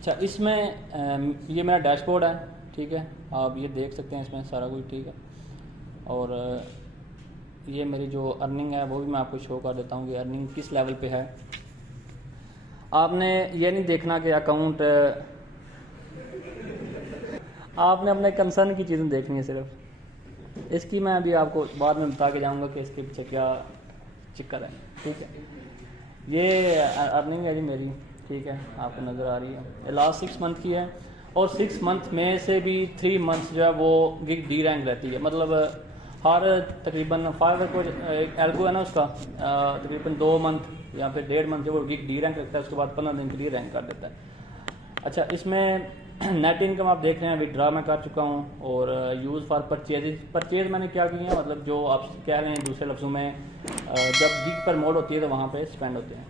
अच्छा, इसमें ये मेरा डैशबोर्ड है, ठीक है, आप ये देख सकते हैं इसमें सारा कुछ, ठीक है। और ये मेरी जो अर्निंग है वो भी मैं आपको शो कर देता हूँ कि अर्निंग किस लेवल पे है। आपने ये नहीं देखना कि अकाउंट, आपने अपने कंसर्न की चीज़ें देखनी है सिर्फ। इसकी मैं अभी आपको बाद में बता के जाऊँगा कि इसके पीछे क्या चक्कर है, ठीक है। ये अर्निंग है जी मेरी, ठीक है, आपको नज़र आ रही है, लास्ट 6 मंथ की है। और 6 मंथ में से भी 3 मंथ जो है वो गिग डी रैंक रहती है, मतलब हर तकरीबन फाइवर को एल्गो है ना उसका, तकरीबन 2 मंथ या फिर 1.5 मंथ जो वो गिग डी रैंक रखता है, उसके बाद 15 दिन के लिए रैंक कर देता है। अच्छा, इसमें नेट इनकम आप देख रहे हैं, विड्रा मैं कर चुका हूँ। और यूज़ फॉर परचेज मैंने क्या की है, मतलब जो आप कह रहे हैं दूसरे लफ्ज़ों में, जब गिग पर मोड होती है तो वहाँ पे स्पेंड होते हैं।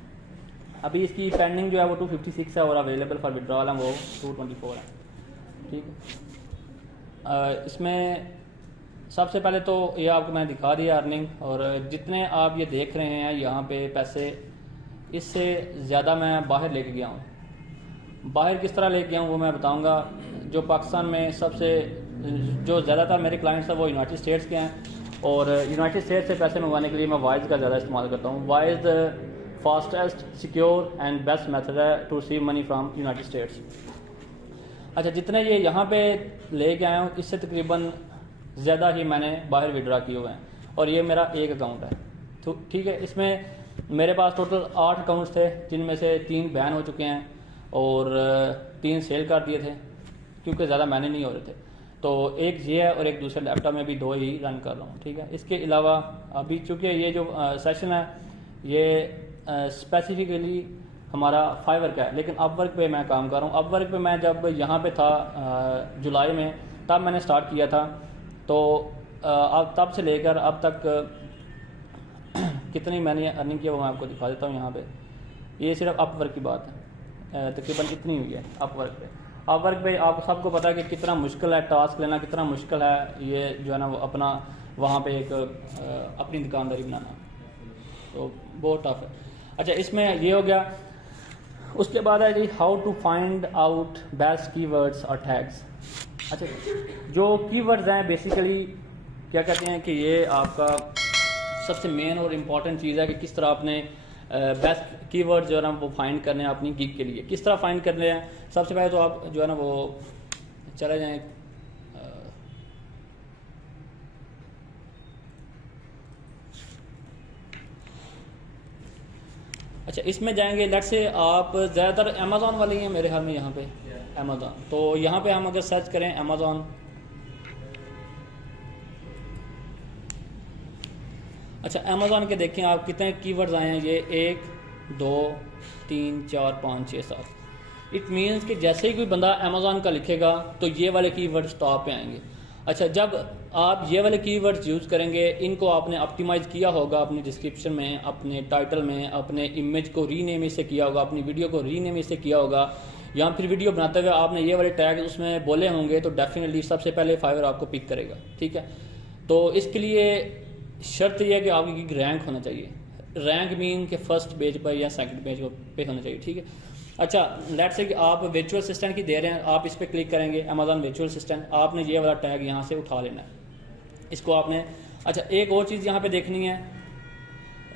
अभी इसकी पेंडिंग जो है वो 256 है और अवेलेबल फॉर विड्रॉल है वो 224 है, ठीक है। इसमें सबसे पहले तो ये आपको मैंने दिखा दिया अर्निंग, और जितने आप ये देख रहे हैं यहाँ पे पैसे, इससे ज़्यादा मैं बाहर लेके गया हूँ। बाहर किस तरह लेके गया हूँ वो मैं बताऊँगा। जो पाकिस्तान में सबसे जो ज़्यादातर मेरे क्लाइंट्स हैं वो यूनाइटेड स्टेट्स के हैं, और यूनाइटेड स्टेट्स से पैसे मंगवाने के लिए मैं वाइज का ज़्यादा इस्तेमाल करता हूँ। Wise fastest, secure and best method है to receive money from United States. अच्छा, जितने ये यहाँ पे लेके आया हूँ इससे तकरीबन ज़्यादा ही मैंने बाहर विड्रा किए हुए हैं, और ये मेरा एक अकाउंट है, तो ठीक है। इसमें मेरे पास टोटल 8 अकाउंट्स थे, जिनमें से 3 बैन हो चुके हैं और 3 सेल कर दिए थे क्योंकि ज़्यादा मैंने नहीं हो रहे थे। तो एक ये है और एक दूसरे लैपटॉप में भी 2 ही रन कर रहा हूँ, ठीक है। इसके अलावा अभी चूँकि ये जो सेशन है ये स्पेसिफिकली हमारा फाइवर का है, लेकिन अपवर्क पे मैं काम कर रहा हूँ। अपवर्क पे मैं जब यहाँ पे था जुलाई में, तब मैंने स्टार्ट किया था। तो अब तब से लेकर अब तक कितनी मैंने अर्निंग किया वो मैं आपको दिखा देता हूँ यहाँ पे। ये सिर्फ अपवर्क की बात है, तकरीबन इतनी हुई है अपवर्क पे। अपवर्क पे आप सबको पता है कि कितना मुश्किल है टास्क लेना, कितना मुश्किल है ये जो है ना वो अपना वहाँ पे एक अपनी दुकानदारी बनाना, तो बहुत टफ है। अच्छा, इसमें ये हो गया। उसके बाद है जी how to find out best keywords और टैग्स। अच्छा, जो कीवर्ड्स हैं बेसिकली क्या कहते हैं कि ये आपका सबसे मेन और इम्पॉर्टेंट चीज़ है कि किस तरह आपने बेस्ट कीवर्ड जो है ना वो फाइंड करने हैं अपनी गिग के लिए। किस तरह फाइंड करने हैं, सबसे पहले तो आप जो है ना वो चले जाएं अच्छा, इसमें जाएंगे। लेट से आप ज़्यादातर अमेज़ॉन वाले ही हैं मेरे ख्याल में यहाँ पे, अमेज़ॉन। तो यहाँ पे हम अगर सर्च करें अमेज़ॉन, अच्छा अमेज़ॉन के देखें आप कितने कीवर्ड्स आए हैं, ये 1 2 3 4 5 6 7। इट मीन्स कि जैसे ही कोई बंदा अमेज़ॉन का लिखेगा तो ये वाले कीवर्ड्स टॉप पे आएंगे। अच्छा, जब आप ये वाले कीवर्ड्स यूज़ करेंगे, इनको आपने ऑप्टिमाइज़ किया होगा अपनी डिस्क्रिप्शन में, अपने टाइटल में, अपने इमेज को रीनेम इससे किया होगा, अपनी वीडियो को रीनेम इससे किया होगा, या फिर वीडियो बनाते हुए आपने ये वाले टैग उसमें बोले होंगे, तो डेफिनेटली सबसे पहले फाइवर आपको पिक करेगा, ठीक है। तो इसके लिए शर्त यह है कि आपकी गिग रैंक होना चाहिए। रैंक मीन के फर्स्ट पेज पर या सेकंड पेज पे होना चाहिए, ठीक है। अच्छा, लेट्स से कि आप वर्चुअल असिस्टेंट की दे रहे हैं, आप इस पर क्लिक करेंगे अमेज़ॉन वर्चुअल असिस्टेंट, आपने ये वाला टैग यहाँ से उठा लेना है, इसको आपने। अच्छा, एक और चीज़ यहाँ पे देखनी है,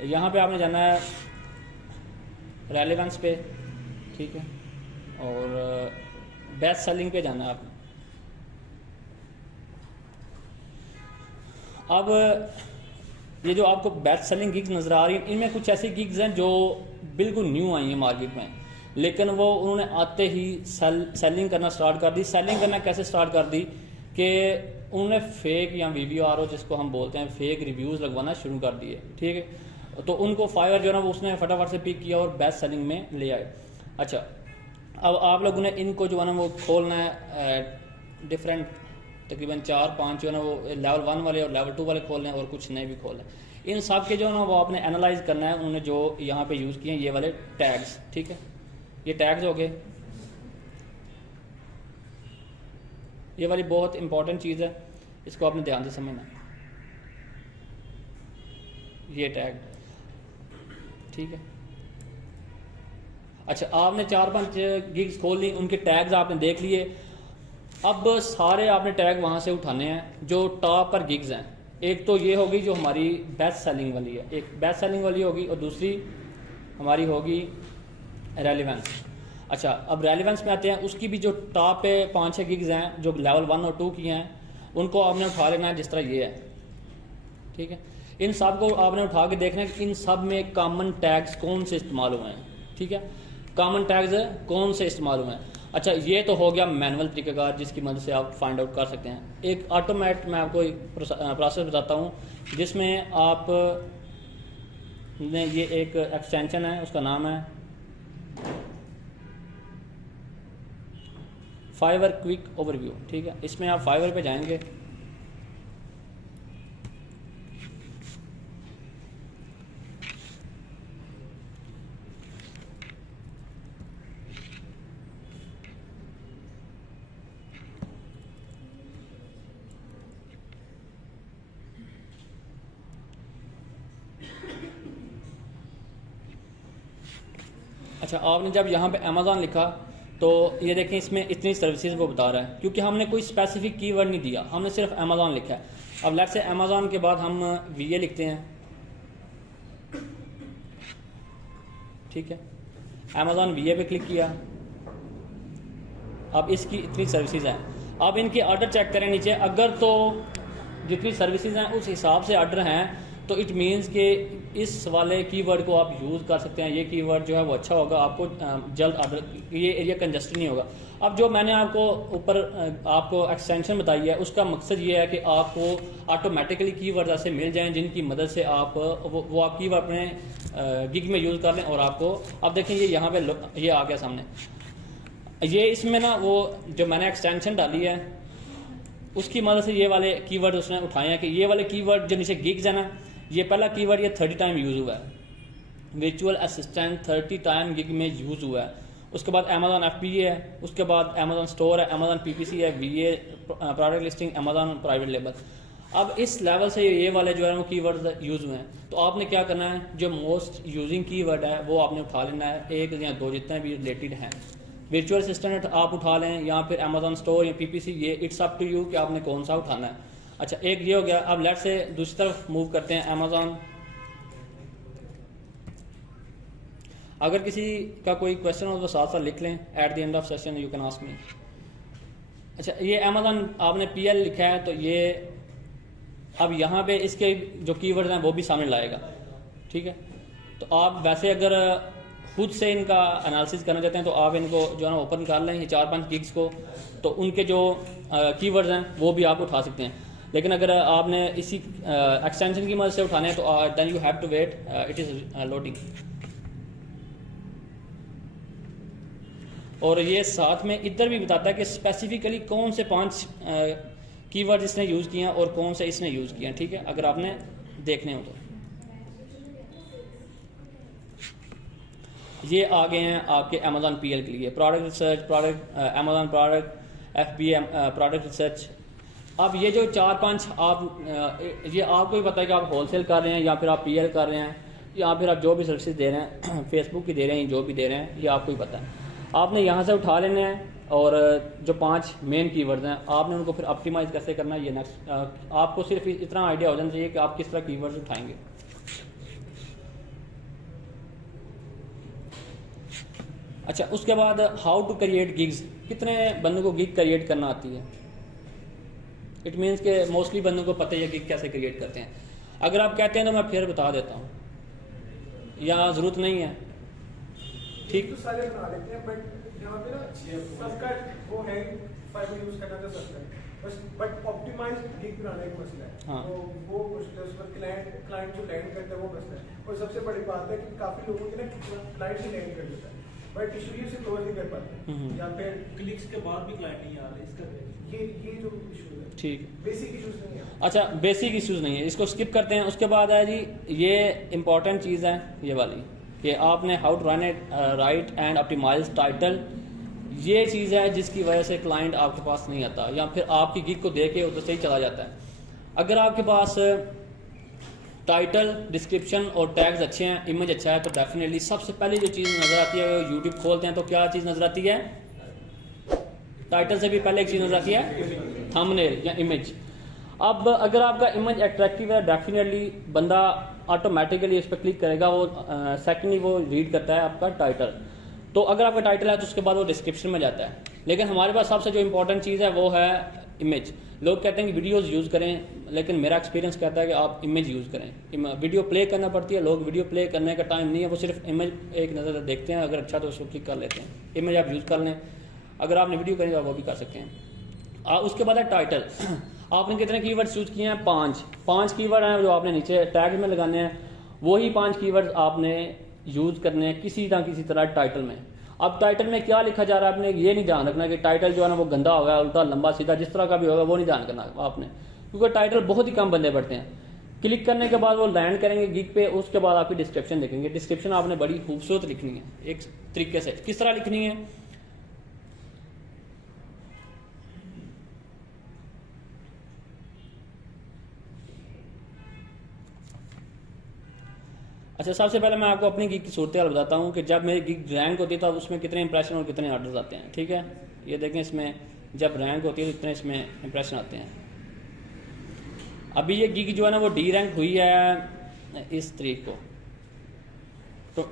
यहाँ पे आपने जाना है रेलेवेंस पे, ठीक है, और बेस्ट सेलिंग पे जाना है आपने। अब ये जो आपको बेस्ट सेलिंग गिग्स नज़र आ रही हैं, इनमें कुछ ऐसी गिग्स हैं जो बिल्कुल न्यू आई हैं मार्केट में, लेकिन वो उन्होंने आते ही सेलिंग करना स्टार्ट कर दी। सेलिंग करना कैसे स्टार्ट कर दी कि उन्होंने फेक या VVRO जिसको हम बोलते हैं, फेक रिव्यूज़ लगवाना शुरू कर दिए, ठीक है। तो उनको फाइवर जो है ना वो उसने फटाफट से पिक किया और बेस्ट सेलिंग में ले आए। अच्छा, अब आप लोगों ने इनको जो है ना वो खोलना है, डिफरेंट तकरीबन 4-5 जो है ना वो लेवल 1 वाले और लेवल 2 वाले खोलने हैं, और कुछ नए भी खोलने हैं। इन सब के जो है ना वो आपने एनालाइज करना है। उन्होंने जो यहाँ पे यूज़ किए हैं ये वाले टैग्स, ठीक है, ये टैग्स हो गए। ये वाली बहुत इंपॉर्टेंट चीज़ है, इसको आपने ध्यान से समझना। ये टैग, ठीक है। अच्छा, आपने 4-5 गिग्स खोल ली, उनके टैग्स आपने देख लिए। अब सारे आपने टैग वहाँ से उठाने हैं जो टॉप पर गिग्स हैं। एक तो ये होगी जो हमारी बेस्ट सेलिंग वाली है, एक बेस्ट सेलिंग वाली होगी, और दूसरी हमारी होगी रेलिवेंस। अच्छा, अब रेलिवेंस में आते हैं। उसकी भी जो टॉप पे 5-6 गिग्स हैं जो लेवल 1 और 2 की हैं, उनको आपने उठा लेना है जिस तरह ये है, ठीक है। इन सब को आपने उठा के देखना है कि इन सब में कॉमन टैग्स कौन से इस्तेमाल हुए हैं, ठीक है। कॉमन टैग्स कौन से इस्तेमाल हुए हैं। अच्छा, ये तो हो गया मैनुअल तरीक़ेकार जिसकी मदद से आप फाइंड आउट कर सकते हैं। एक ऑटोमेट मैं आपको एक प्रोसेस बताता हूँ जिसमें आप ये एक एक्सटेंशन है, उसका नाम है फाइवर क्विक ओवरव्यू, ठीक है। इसमें आप फाइवर पे जाएंगे, अच्छा आपने जब यहाँ पे अमेज़ॉन लिखा तो ये देखें इसमें इतनी सर्विसेज वो बता रहा है, क्योंकि हमने कोई स्पेसिफिक कीवर्ड नहीं दिया, हमने सिर्फ अमेज़ॉन लिखा है। अब लेट्स से अमेज़ॉन के बाद हम वीए लिखते हैं, ठीक है। अमेज़ॉन वीए पे क्लिक किया, अब इसकी इतनी सर्विसेज हैं। अब इनके ऑर्डर चेक करें नीचे, अगर तो जितनी सर्विसेज हैं उस हिसाब से ऑर्डर हैं तो इट मीन्स कि इस वाले कीवर्ड को आप यूज़ कर सकते हैं। ये कीवर्ड जो है वो अच्छा होगा, आपको जल्द ऑर्डर, ये एरिया कंजस्टेड नहीं होगा। अब जो मैंने आपको ऊपर आपको एक्सटेंशन बताई है, उसका मकसद ये है कि आपको ऑटोमेटिकली कीवर्ड ऐसे मिल जाएं जिनकी मदद से आप वो आप कीवर्ड अपने गिग में यूज़ कर लें। और आपको अब देखें ये यहाँ पे ये आ गया सामने, ये इसमें ना वो जो मैंने एक्सटेंशन डाली है उसकी मदद से ये वाले कीवर्ड उसने उठाए हैं कि ये वाले कीवर्ड जो नीचे गिग्स है ना, ये पहला कीवर्ड ये 30 टाइम यूज़ हुआ है, वर्चुअल असिस्टेंट 30 टाइम गिग में यूज़ हुआ है। उसके बाद अमेज़ॉन FBA है, उसके बाद अमेज़ॉन स्टोर है, अमेज़ॉन PPC है, VA product listing, Amazon private label. अब इस लेवल से ये वाले जो है वो कीवर्ड यूज़ हुए हैं, तो आपने क्या करना है, जो मोस्ट यूजिंग कीवर्ड है वो आपने उठा लेना है, एक या दो जितने भी रिलेटेड हैं। वर्चुअल असिस्टेंट आप उठा लें या फिर अमेज़ॉन स्टोर या PPC, ये इट्स अप टू यू कि आपने कौन सा उठाना है। अच्छा, एक ये हो गया। अब लेट्स से दूसरी तरफ मूव करते हैं, अमेज़ॉन। अगर किसी का कोई क्वेश्चन हो तो साथ साथ लिख लें, at the end of session you can ask me. अच्छा, ये अमेज़ॉन आपने PL लिखा है, तो ये अब यहाँ पे इसके जो कीवर्ड्स हैं वो भी सामने लाएगा, ठीक है। तो आप वैसे अगर खुद से इनका एनालिसिस करना चाहते हैं तो आप इनको जो है ना ओपन कर लें, ये 4-5 गिग्स को, तो उनके जो कीवर्ड्स हैं वो भी आप उठा सकते हैं। लेकिन अगर आपने इसी एक्सटेंशन की मदद से उठाने हैं तो then you have to wait, it is loading. और ये साथ में इधर भी बताता है कि स्पेसिफिकली कौन से 5 कीवर्ड इसने यूज़ किए हैं और कौन से इसने यूज़ किए हैं, ठीक है, अगर आपने देखने हो तो। ये आ गए हैं आपके अमेज़ॉन PL के लिए, product research, product Amazon product FBA product research. अब ये जो 4-5 आप ये आपको भी पता है कि आप होलसेल कर रहे हैं या फिर आप PL कर रहे हैं या फिर आप जो भी सर्विसेज दे रहे हैं फेसबुक की दे रहे हैं, जो भी दे रहे हैं, ये आपको ही पता है। आपने यहाँ से उठा लेने हैं और जो 5 मेन कीवर्ड्स हैं आपने उनको फिर ऑप्टिमाइज़ कैसे करना है, ये नेक्स्ट आपको सिर्फ इतना आइडिया हो जाना चाहिए कि आप किस तरह कीवर्ड्स उठाएंगे। अच्छा, उसके बाद हाउ टू क्रिएट गिग्स, कितने बंदों को गिग क्रिएट करना आती है। इट मीन्स के मोस्टली बंदों को पता है गिग कैसे क्रिएट करते हैं। अगर आप कहते हैं तो मैं फिर बता देता हूँ, या ज़रूरत नहीं है, ठीक। तो सारे बना लेते हैं, बट यहाँ पे ना सबका वो है फाइबर यूज करना तो सबका है, बट ऑप्टिमाइज गिग बनाना एक मसला है। हाँ। तो वो मुश्किल है, उसमें क्लाइंट जो लैंड करता है वो मसला है। और सबसे बड़ी बात है कि काफी लोगों की ना क्लाइंट ही लैंड कर देता है, बट इशू से क्लोज नहीं कर पाते, या फिर क्लिक्स के बाद भी क्लाइंट नहीं आ रहे, इसका ये जो इशू है, ठीक, बेसिक इश्यूज नहीं है। अच्छा, बेसिक इश्यूज नहीं है, इसको स्किप करते हैं। उसके बाद है जी, ये इंपॉर्टेंट चीज़ है ये वाली कि आपने how to run it write and optimise title. ये चीज़ है जिसकी वजह से क्लाइंट आपके पास नहीं आता या फिर आपकी गिग को देख के उधर से ही चला जाता है। अगर आपके पास टाइटल, डिस्क्रिप्शन और टैग्स अच्छे हैं, इमेज अच्छा है, तो डेफिनेटली सबसे पहले जो चीज़ नज़र आती है वो यूट्यूब खोलते हैं तो क्या चीज़ नज़र आती है? टाइटल से भी पहले एक चीज़ नज़र आती है थंबनेल या इमेज। अब अगर आपका इमेज अट्रैक्टिव है डेफिनेटली बंदा ऑटोमेटिकली इस पर क्लिक करेगा, वो सेकेंडली वो रीड करता है आपका टाइटल। तो अगर आपका टाइटल है तो उसके बाद वो डिस्क्रिप्शन में जाता है। लेकिन हमारे पास सबसे जो इंपॉर्टेंट चीज़ है वो है इमेज। लोग कहते हैं कि वीडियोस यूज़ करें, लेकिन मेरा एक्सपीरियंस कहता है कि आप इमेज यूज़ करें। वीडियो प्ले करना पड़ती है, लोग वीडियो प्ले करने का टाइम नहीं है, वो सिर्फ इमेज एक नज़र देखते हैं, अगर अच्छा तो उसको क्लिक कर लेते हैं। इमेज आप यूज़ कर लें, अगर आपने वीडियो करें तो आप वो भी कर सकते हैं। उसके बाद है टाइटल। आपने कितने कीवर्ड्स यूज़ किए हैं? 5 कीवर्ड हैं जो आपने नीचे टैग में लगाने हैं। वही 5 कीवर्ड्स आपने यूज़ करने हैं किसी ना किसी तरह टाइटल में। अब टाइटल में क्या लिखा जा रहा है आपने ये नहीं ध्यान रखना कि टाइटल जो है ना वो गंदा होगा, उल्टा लंबा सीधा जिस तरह का भी होगा वो नहीं ध्यान करना आपने, क्योंकि टाइटल बहुत ही कम बंदे पढ़ते हैं। क्लिक करने के बाद वो लैंड करेंगे गिग पे, उसके बाद आपकी डिस्क्रिप्शन देखेंगे। डिस्क्रिप्शन आपने बड़ी खूबसूरत लिखनी है एक तरीके से। किस तरह लिखनी है? अच्छा, सबसे पहले मैं आपको अपनी गिग की सूरत हाल बताता हूँ कि जब मेरी गिग रैंक होती है तो उसमें कितने इंप्रेशन और कितने ऑर्डर्स आते हैं। ठीक है, ये देखें, इसमें जब रैंक होती है तो इतने इसमें इंप्रेशन आते हैं। अभी ये गिग जो है ना वो डी रैंक हुई है इस तारीख को, तो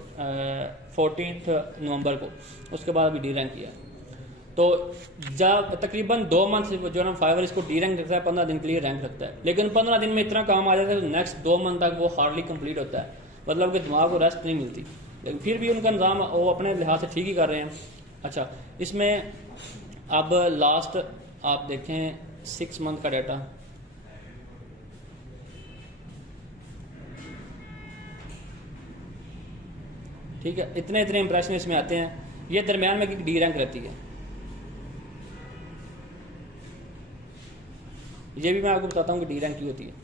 14 नवंबर को, उसके बाद अभी डी रैंक किया। तो जब तकरीबन 2 मंथ जो है ना फाइवर इसको डी रैंक रखता है, 15 दिन के लिए रैंक रखता है, लेकिन 15 दिन में इतना काम आ जाता है तो नेक्स्ट 2 मंथ तक वो हार्डली कंप्लीट होता है, मतलब कि दिमाग को रेस्ट नहीं मिलती। लेकिन फिर भी उनका निज़ाम वो अपने लिहाज से ठीक ही कर रहे हैं। अच्छा, इसमें अब लास्ट आप देखें 6 मंथ का डाटा, ठीक है, इतने इंप्रेशन इसमें आते हैं। ये दरमियान में डी रैंक रहती है। ये भी मैं आपको बताता हूँ कि डी रैंक की होती है।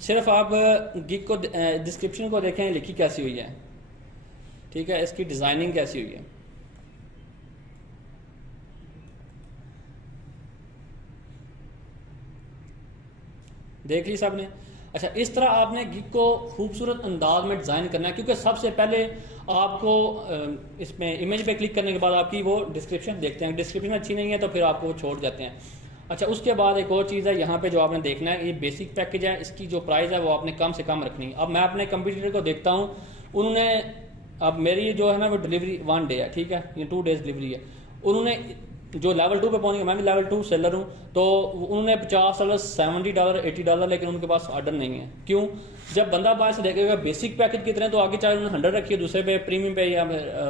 सिर्फ आप गिग को डिस्क्रिप्शन को देखें लिखी कैसी हुई है, ठीक है, इसकी डिज़ाइनिंग कैसी हुई है। देख ली सबने? अच्छा, इस तरह आपने गिग को खूबसूरत अंदाज में डिज़ाइन करना है, क्योंकि सबसे पहले आपको इसमें इमेज पे क्लिक करने के बाद आपकी वो डिस्क्रिप्शन देखते हैं। डिस्क्रिप्शन अच्छी नहीं है तो फिर आपको वो छोड़ जाते हैं। अच्छा, उसके बाद एक और चीज़ है यहाँ पे जो आपने देखना है, ये बेसिक पैकेज है, इसकी जो प्राइस है वो आपने कम से कम रखनी है। अब मैं अपने कंप्यूटर को देखता हूँ, उन्होंने, अब मेरी जो है ना वो डिलीवरी 1 डे है, ठीक है, ये 2 डेज डिलीवरी है। उन्होंने जो लेवल 2 पे पहुँच गया, मैं भी लेवल 2 सेलर हूँ, तो उन्होंने $50, $70, $80, लेकिन उनके पास ऑर्डर नहीं है। क्यों? जब बंदा बाहर से देखेगा बेसिक पैकेज कितने, तो आगे चाहे उन्होंने 100 रखी हो, दूसरे पे प्रीमियम पे या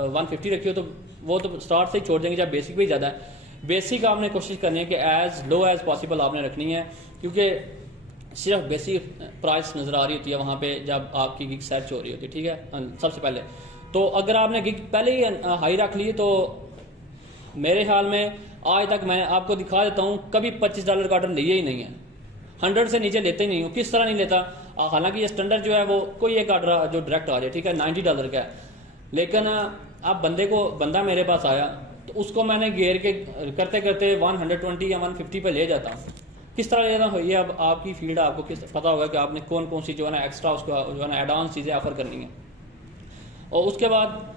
150 रखी हो, तो वो तो स्टार्ट से ही छोड़ देंगे जब बेसिक पे ही ज़्यादा है। बेसिक आपने कोशिश करनी है कि एज लो एज पॉसिबल आपने रखनी है, क्योंकि सिर्फ बेसिक प्राइस नज़र आ रही होती है वहाँ पे जब आपकी गिग सर्च हो रही होती है। ठीक है, सबसे पहले तो अगर आपने गिग पहले ही हाई रख ली तो मेरे ख्याल में आज तक मैं आपको दिखा देता हूँ कभी $25 का ऑर्डर लिया ही नहीं है, 100 से नीचे लेते ही नहीं हूँ। किस तरह नहीं लेता? हालांकि ये स्टैंडर्ड जो है वो कोई एक ऑर्डर जो डायरेक्ट आ जाए, ठीक है, $90 का है, लेकिन अब बंदा मेरे पास आया तो उसको मैंने घेर के करते करते 120 या 150 पे ले जाता हूँ। किस तरह लेना हो ये अब आपकी फील्ड है, आपको किस पता होगा कि आपने कौन कौन सी जो है ना एक्स्ट्रा उसको जो है ना एडवांस चीज़ें ऑफर करनी है। और उसके बाद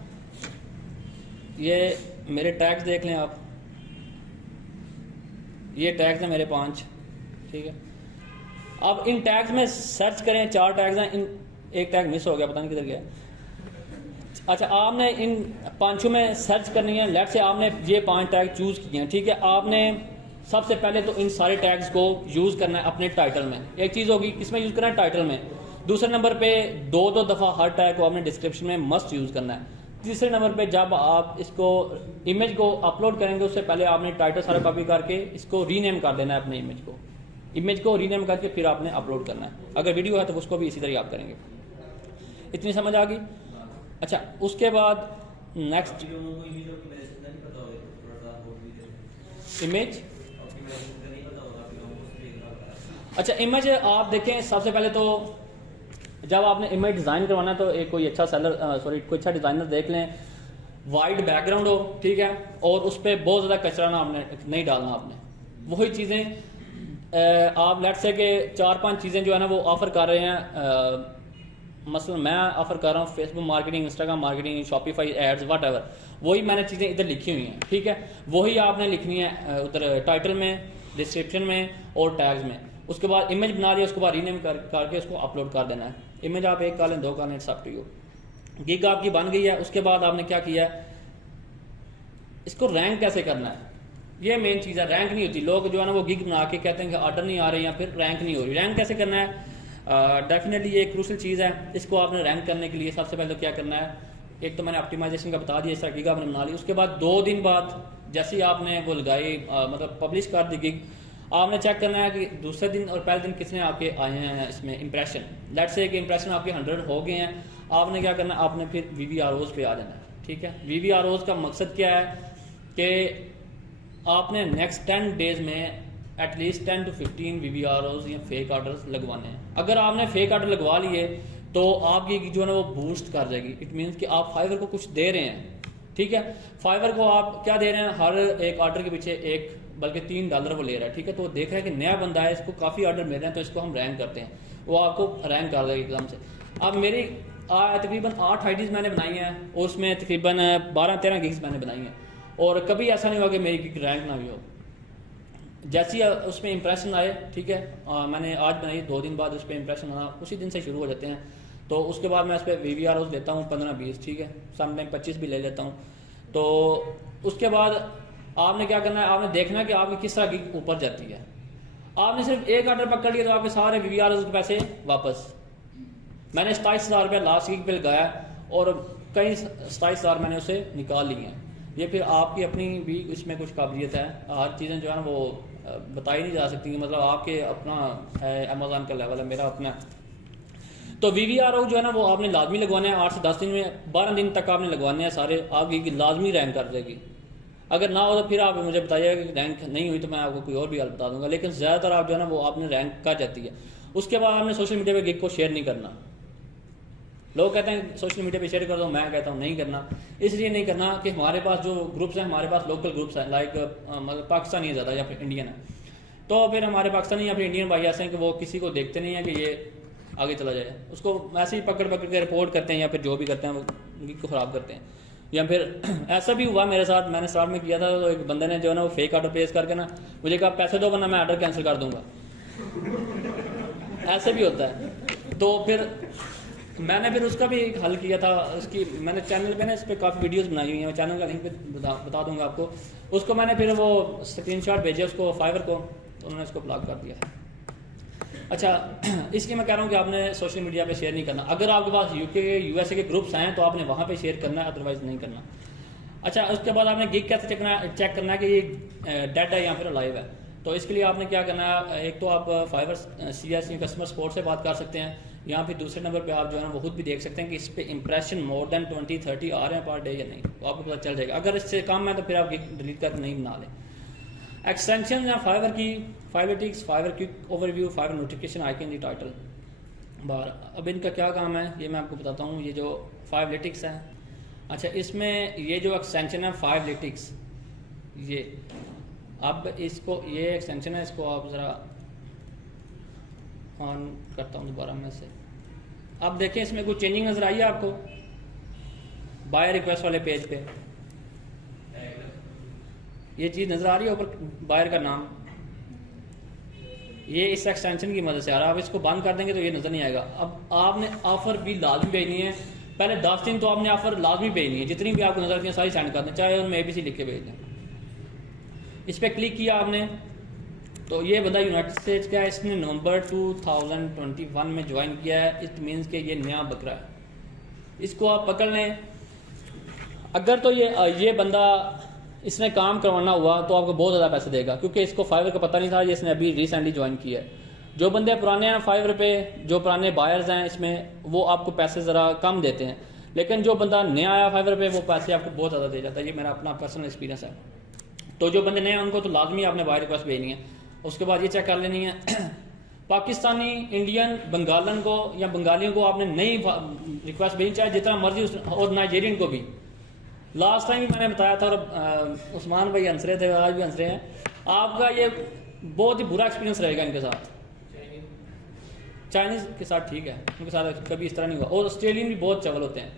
ये मेरे टैग्स देख लें आप, ये टैग्स हैं मेरे 5, ठीक है। अब इन टैग्स में सर्च करें, 4 टैग्स हैं, इन एक टैग मिस हो गया, पता नहीं किधर गया। अच्छा, आपने इन 5 में सर्च करनी है। लेट से आपने ये 5 टैग चूज़ किए हैं, ठीक है। आपने सबसे पहले तो इन सारे टैग्स को यूज़ करना है अपने टाइटल में। एक चीज़ होगी किसमें यूज़ करना है? टाइटल में। दूसरे नंबर पे 2 दफ़ा हर टैग को आपने डिस्क्रिप्शन में मस्ट यूज़ करना है। तीसरे नंबर पे जब आप इसको इमेज को अपलोड करेंगे उससे पहले आपने टाइटल सारा कॉपी करके इसको रीनेम कर देना है, अपने इमेज को रीनेम करके फिर आपने अपलोड करना है। अगर वीडियो है तो उसको भी इसी तरह आप करेंगे। इतनी समझ आ गई? अच्छा, उसके बाद नेक्स्ट इमेज। अच्छा, इमेज आप देखें, सबसे पहले तो जब आपने इमेज डिज़ाइन करवाना है तो एक कोई अच्छा कोई अच्छा डिज़ाइनर देख लें, वाइट बैकग्राउंड हो, ठीक है, और उस पर बहुत ज़्यादा कचरा ना आपने नहीं डालना। आपने वही चीज़ें आप लेट्स से कि 4-5 चीज़ें जो है ना वो ऑफ़र कर रहे हैं, मसलन मैं ऑफ़र कर रहा हूँ Facebook marketing, Instagram marketing, Shopify ads, whatever, वही मैंने चीज़ें इधर लिखी हुई हैं, ठीक है। वही आपने लिखनी है उधर टाइटल में, डिस्क्रिप्शन में और टैग्स में। उसके बाद इमेज बना लिया, उसके बाद रीनेम करके उसको अपलोड कर देना है। इमेज आप 1 कर लें, 2 कर लें, it's up to you. Gig आपकी बन गई है। उसके बाद आपने क्या किया है, इसको रैंक कैसे करना है, ये मेन चीज़ है। रैंक नहीं होती, लोग जो है ना वो गिग बना के कहते हैं कि ऑर्डर नहीं आ रहे या फिर रैंक नहीं हो रही। रैंक कैसे करना है, डेफिनेटली ये एक क्रूशल चीज़ है। इसको आपने रैंक करने के लिए सबसे पहले तो क्या करना है, एक तो मैंने ऑप्टिमाइजेशन का बता दिया, इस तरह गिग आपने बना ली। उसके बाद 2 दिन बाद जैसे ही आपने वो लगाई, मतलब पब्लिश कर दी गिग, आपने चेक करना है कि दूसरे दिन और पहले दिन कितने आपके आए हैं इसमें इंप्रेशन। लेट्स से कि इंप्रेशन आपके 100 हो गए हैं, आपने क्या करना है, आपने फिर VVROs पे आ जाना है, ठीक है। VVROs का मकसद क्या है कि आपने नेक्स्ट 10 डेज में एटलीस्ट 10 to 15 VVROs या फेक ऑर्डर्स लगवाने हैं। अगर आपने फेक ऑर्डर लगवा लिए तो आपकी जो है ना वो बूस्ट कर जाएगी। इट मीन्स कि आप फाइवर को कुछ दे रहे हैं, ठीक है। फाइवर को आप क्या दे रहे हैं, हर एक ऑर्डर के पीछे एक बल्कि $3 वो ले रहा है, ठीक है। तो वो देख रहा है कि नया बंदा है, इसको काफ़ी ऑर्डर मिल रहे हैं, तो इसको हम रैंक करते हैं, वो आपको रैंक कर देगा एकदम से। अब मेरी तकरीबन 8 IDs मैंने बनाई हैं, और उसमें तकरीबन 12-13 गिग्स मैंने बनाई हैं, और कभी ऐसा नहीं हुआ कि मेरी गिग रैंक ना भी हो। जैसे ही उसमें इंप्रेशन आए, ठीक है, मैंने आज बनाई, 2 दिन बाद उस पर इंप्रेशन आना उसी दिन से शुरू हो जाते हैं। तो उसके बाद मैं उस पर VVROs लेता हूँ 15-20, ठीक है, समटाइम 25 भी ले लेता हूँ। तो उसके बाद आपने क्या करना है, आपने देखना है कि आपकी किस तरह गिग ऊपर जाती है। आपने सिर्फ एक ऑर्डर पकड़ लिया तो आपके सारे VVROs के पैसे वापस। मैंने 27,000 रुपये लास्ट गिग पे लगाया और कई 27,000 मैंने उसे निकाल लिए हैं। ये फिर आपकी अपनी भी इसमें कुछ काबिलियत है, हर चीज़ें जो है ना वो बताई नहीं जा सकती, मतलब आपके अपना अमेज़ॉन का लेवल है, मेरा अपना। तो VVRO जो है ना वो आपने लाजमी लगवाने हैं 8 से 10 दिन में, 12 दिन तक आपने लगवाने हैं सारे, आपकी लाजमी रैंक कर देगी। अगर ना हो तो फिर आप मुझे बताइएगा कि रैंक नहीं हुई तो मैं आपको कोई और भी बता दूंगा, लेकिन ज़्यादातर आप जो है ना वो आपने रैंक कर जाती है। उसके बाद आपने सोशल मीडिया पे गिग को शेयर नहीं करना। लोग कहते हैं सोशल मीडिया पे शेयर कर दो, मैं कहता हूँ नहीं करना। इसलिए नहीं करना कि हमारे पास जो ग्रुप्स हैं, हमारे पास लोकल ग्रुप्स हैं, लाइक मतलब पाकिस्तानी है ज़्यादा या फिर इंडियन है, तो फिर हमारे पाकिस्तानी या फिर इंडियन भाई ऐसे हैं कि वो किसी को देखते नहीं है कि ये आगे चला जाए, उसको ऐसे ही पकड़ के रिपोर्ट करते हैं या फिर जो भी करते हैं वो गिग को ख़राब करते हैं। या फिर ऐसा भी हुआ मेरे साथ, मैंने स्टार्ट में किया था, तो एक बंदे ने जो है ना वो फेक ऑर्डर प्लेस करके ना मुझे कहा पैसे दो वरना मैं ऑर्डर कैंसिल कर दूंगा। ऐसे भी होता है। तो फिर मैंने फिर उसका भी एक हल किया था। उसकी मैंने चैनल पे ना इस पर काफ़ी वीडियोस बनाई हुई हैं, चैनल का लिंक पे बता दूंगा आपको। उसको मैंने फिर वो स्क्रीनशॉट भेजे उसको फाइवर को, तो उन्होंने इसको ब्लॉक कर दिया। अच्छा, इसलिए मैं कह रहा हूँ कि आपने सोशल मीडिया पे शेयर नहीं करना। अगर आपके पास UK USA के ग्रुप्स हैं तो आपने वहाँ पे शेयर करना है, अदरवाइज नहीं करना। अच्छा, उसके बाद आपने गिग कैसे चेक करना है कि ये डेड है या फिर लाइव है। तो इसके लिए आपने क्या करना है, एक तो आप फाइवर CS कस्टमर सपोर्ट से बात कर सकते हैं, या फिर दूसरे नंबर पे आप जो है ना वो खुद भी देख सकते हैं कि इस पे इंप्रेशन मोर देन 20-30 आ रहे हैं पर डे या नहीं, तो आपको पता चल जाएगा। अगर इससे कम है तो फिर आप गिग डिलीट करके नहीं बना लें। एक्सटेंशन या फाइवर की फाइवरटिक्स, Fiverr quick overview, Fiverr notification icon the title bar. अब इनका क्या काम है ये मैं आपको बताता हूँ। ये जो फाइवलिटिक्स है, अच्छा इसमें ये जो एक्सटेंशन है फाइवलिटिक्स, ये अब इसको ये एक्सटेंशन है, इसको आप ज़रा ऑन करता हूँ दोबारा मैं से। अब देखें इसमें कुछ चेंजिंग नज़र आई है आपको बाय रिक्वेस्ट वाले पेज पे, ये चीज़ नज़र आ रही है ऊपर बायर का नाम, ये इस एक्सटेंशन की मदद से आ रहा है। आप इसको बंद कर देंगे तो ये नज़र नहीं आएगा। अब आपने ऑफ़र भी लाजमी भेजनी है, पहले 10 दिन तो आपने ऑफ़र लाजमी भेजनी है, जितनी भी आपको नज़र आती है सारी सेंड कर दें, चाहे उनमें ABC लिख के भेज दें। इस पर क्लिक किया आपने तो ये बंदा यूनाइटेड स्टेट्स का है, इसने नवंबर 2021 में ज्वाइन किया है। इट मीन्स कि ये नया बकरा है, इसको आप पकड़ लें। अगर तो ये बंदा इसने काम करवाना हुआ तो आपको बहुत ज़्यादा पैसे देगा, क्योंकि इसको फाइवर का पता नहीं था, इसने अभी रिसेंटली ज्वाइन किया है। जो बंदे पुराने हैं फाइवर पे, जो पुराने बायर्स हैं इसमें, वो आपको पैसे ज़रा कम देते हैं, लेकिन जो बंदा नया आया फाइवर पे वो पैसे आपको बहुत ज़्यादा दे जाता है। ये मेरा अपना पर्सनल एक्सपीरियंस है। तो जो बंदे नए हैं उनको तो लाजमी आपने बायर रिक्वेस्ट भेजनी है। उसके बाद ये चेक कर लेनी है पाकिस्तानी, इंडियन, बंगालन को या बंगालियों को आपने नई रिक्वेस्ट भेजनी, चाहे जितना मर्जी, और नाइजेरियन को भी। लास्ट टाइम भी मैंने बताया था, और उस्मान भाई हंस रहे थे, आज भी हंस रहे हैं। आपका ये बहुत ही बुरा एक्सपीरियंस रहेगा इनके साथ। चाइनीज़ के साथ ठीक है, उनके साथ कभी इस तरह नहीं हुआ। और ऑस्ट्रेलियन भी बहुत चवल होते हैं।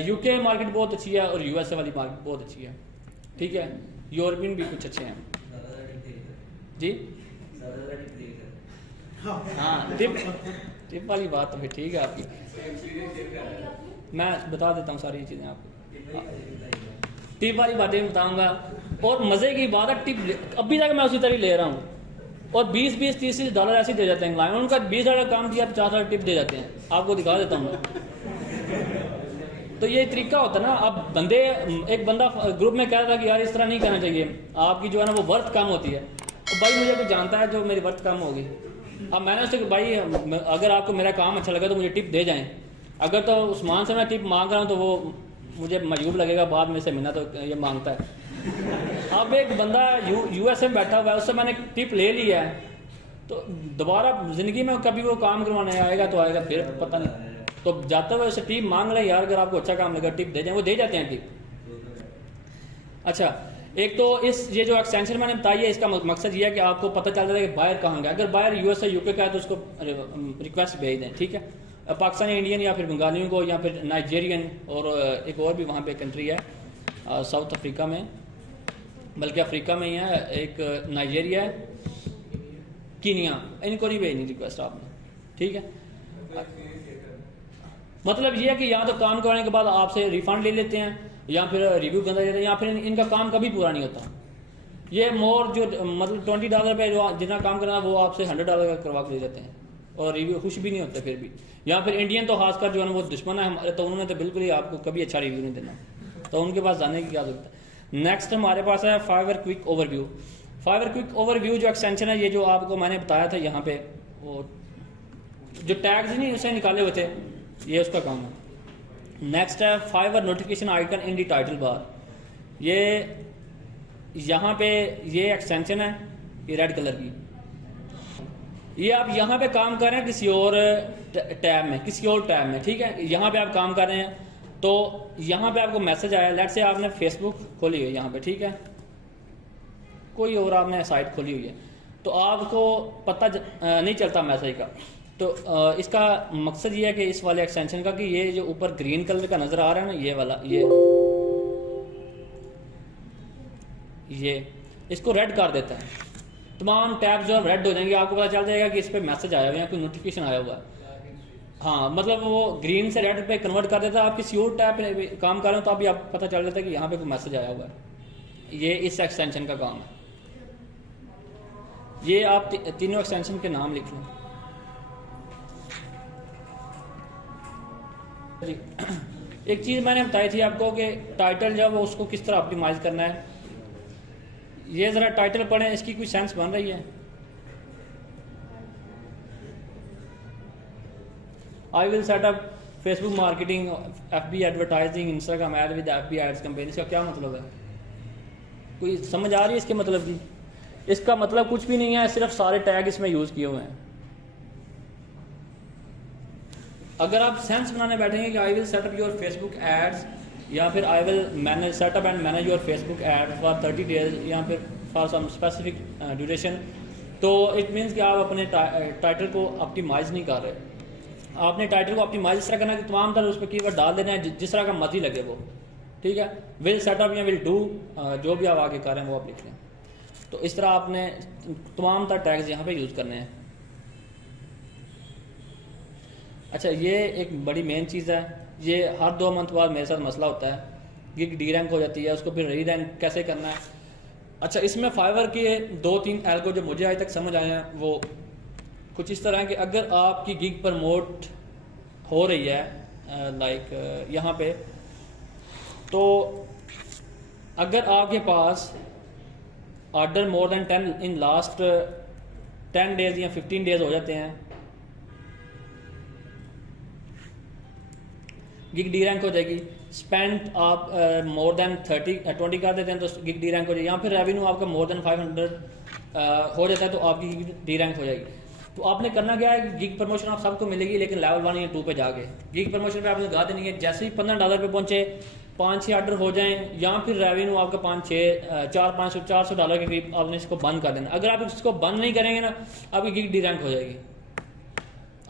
यूके मार्केट बहुत अच्छी है और यूएसए वाली मार्केट बहुत अच्छी है, ठीक है। यूरोपियन भी कुछ अच्छे हैं जी। हाँ टिप वाली बात तो फिर ठीक है आपकी, मैं बता देता हूँ सारी चीज़ें आपको। टिप वाली बातें बताऊंगा। और मज़े की बात है, टिप अभी तक मैं उसी तरह ले रहा हूँ। और 20-20, 30-30 डॉलर ऐसे दे जाते हैं क्लाइंट। उनका 20 डॉलर काम किया, 50 डॉलर टिप दे जाते हैं। आपको दिखा देता हूँ मैं। तो ये तरीका होता है ना। अब बंदे, एक बंदा ग्रुप में कह रहा था कि यार इस तरह नहीं करना चाहिए, आपकी जो है ना वो वर्थ कम होती है। तो भाई मुझे कोई जानता है जो मेरी वर्थ कम होगी। अब मैंने उससे कि भाई अगर आपको मेरा काम अच्छा लगा तो मुझे टिप दे जाएं। अगर तो उस्मान से मैं टिप मांग रहा हूँ तो वो मुझे मजबूर लगेगा बाद में से महीना तो ये मांगता है। अब एक बंदा यूएसए में बैठा हुआ है, उससे मैंने टिप ले लिया है, तो दोबारा ज़िंदगी में कभी वो काम करवाने आएगा तो आएगा, फिर पता नहीं। तो जाते हुए उससे टिप मांग रहे यार अगर आपको अच्छा काम लगा टिप दे जाए, वो दे जाते हैं टिप। अच्छा, एक तो ये जो एक्सटेंशन मैंने बताई है, इसका मकसद ये है कि आपको पता चल जाता है कि बायर कहाँ गया। अगर बायर यूएसए यूके का है तो उसको रिक्वेस्ट भेज दें, ठीक है। पाकिस्तानी इंडियन या फिर बंगालियों को या फिर नाइजेरियन, और एक और भी वहाँ पे कंट्री है साउथ अफ्रीका में, बल्कि अफ्रीका में ही है एक, नाइजेरिया है, कीनिया, इनको नहीं भेजनी रिक्वेस्ट आपने, ठीक है। मतलब ये है कि या तो काम करवाने के बाद आपसे रिफंड ले लेते हैं या फिर रिव्यू गंदा देते हैं या फिर इनका काम कभी पूरा नहीं होता। ये मोर जो मतलब $20 पे जो जितना काम करना वो आपसे $100 का करवा के ले जाते हैं और रिव्यू खुश भी नहीं होते फिर भी। या फिर इंडियन तो खासकर जो है ना वो दुश्मन है हमारे, तो उन्होंने तो बिल्कुल ही आपको कभी अच्छा रिव्यू नहीं देना, तो उनके पास जाने की क्या जरूरत है। नेक्स्ट हमारे पास है Fiverr quick overview. Fiverr quick overview जो एक्सटेंशन है, ये जो आपको मैंने बताया था यहाँ पे, वो जो टैग्स नहीं उसे निकाले हुए थे, ये उसका काम है। नेक्स्ट है फाइवर नोटिफिकेशन आइकन इन दी टाइटल बार। ये यहाँ पे ये एक्सटेंशन है, ये रेड कलर की। ये आप यहाँ पे काम कर रहे हैं किसी और टैब में, किसी और टैब में, ठीक है। यहाँ पे आप काम कर रहे हैं तो यहाँ पे आपको मैसेज आया, लेट से आपने फेसबुक खोली हुई है यहाँ पे, ठीक है, कोई और आपने साइट खोली हुई है, तो आपको पता नहीं चलता मैसेज का। तो इसका मकसद ये है कि इस वाले एक्सटेंशन का कि ये जो ऊपर ग्रीन कलर का नज़र आ रहा है ना, ये वाला, ये इसको रेड कर देता है। तमाम टैब जो रेड हो जाएंगे, आपको पता चल जाएगा कि इस पर मैसेज आया हुआ है, कोई नोटिफिकेशन आया हुआ है। हाँ, मतलब वो ग्रीन से रेड पे कन्वर्ट कर देता है। आप किसी और टैब पे काम कर रहे हो तो अभी आप पता चल जाता है कि यहाँ पे कोई मैसेज आया हुआ है। ये इस एक्सटेंशन का काम है। ये आप तीनों एक्सटेंशन के नाम लिख लो। एक चीज़ मैंने बताई थी आपको कि टाइटल जब उसको किस तरह ऑप्टिमाइज करना है। ये ज़रा टाइटल पढ़ें, इसकी कोई सेंस बन रही है? I will set up Facebook marketing, FB advertising, Instagram ad with FB ads campaign. इसका क्या मतलब है? कोई समझ आ रही है इसके मतलब की? इसका मतलब कुछ भी नहीं है, सिर्फ सारे टैग इसमें यूज़ किए हुए हैं। अगर आप सेंस बनाने बैठेंगे कि I will set up your Facebook ads, या फिर I will manage set up and manage your Facebook ad for 30 days, या फिर फॉर सम स्पेसिफिक ड्यूरेशन, तो इट मीन्स कि आप अपने टाइटल को ऑप्टिमाइज नहीं कर रहे। आपने टाइटल को ऑप्टिमाइज इस तरह करना है कि तमाम तरह उस पर कीवर्ड डाल देना है जिस तरह का मर्जी लगे वो, ठीक है। विल सेटअप या विल डू, जो भी आप आगे कर रहे हैं वो आप लिख लें। तो इस तरह आपने तमाम तरह टैग्स यहाँ पे यूज़ करने हैं। अच्छा, ये एक बड़ी मेन चीज़ है। ये हर 2 मंथ बाद मेरे साथ मसला होता है, गिग डी रैंक हो जाती है, उसको फिर री रैंक कैसे करना है। अच्छा, इसमें फाइवर के 2-3 एल्गो जो मुझे आज तक समझ आए हैं वो कुछ इस तरह है कि अगर आपकी गिग प्रमोट हो रही है लाइक यहाँ पे, तो अगर आपके पास order more than 10 in last 10 days या 15 डेज हो जाते हैं, गिग डी रैंक हो जाएगी। स्पेंड आप मोर देन 20 कर देते हैं तो गिग डी रैंक हो जाएगी। या फिर रेवेन्यू आपका मोर देन 500 हो जाता है तो आपकी गिग डी रैंक हो जाएगी। तो आपने करना क्या है कि गिग प्रमोशन आप सबको मिलेगी, लेकिन लेवल 1 या 2 पे जाके गिग प्रमोशन पे आपने लगा देनी है। जैसे ही $15 पे पहुंचे 5-6 ऑर्डर हो जाएं, या फिर रेवेन्यू आपका 400 डॉलर के करीब आपने इसको बंद कर देना। अगर आप इसको बंद नहीं करेंगे ना, आपकी गिग डी रैंक हो जाएगी।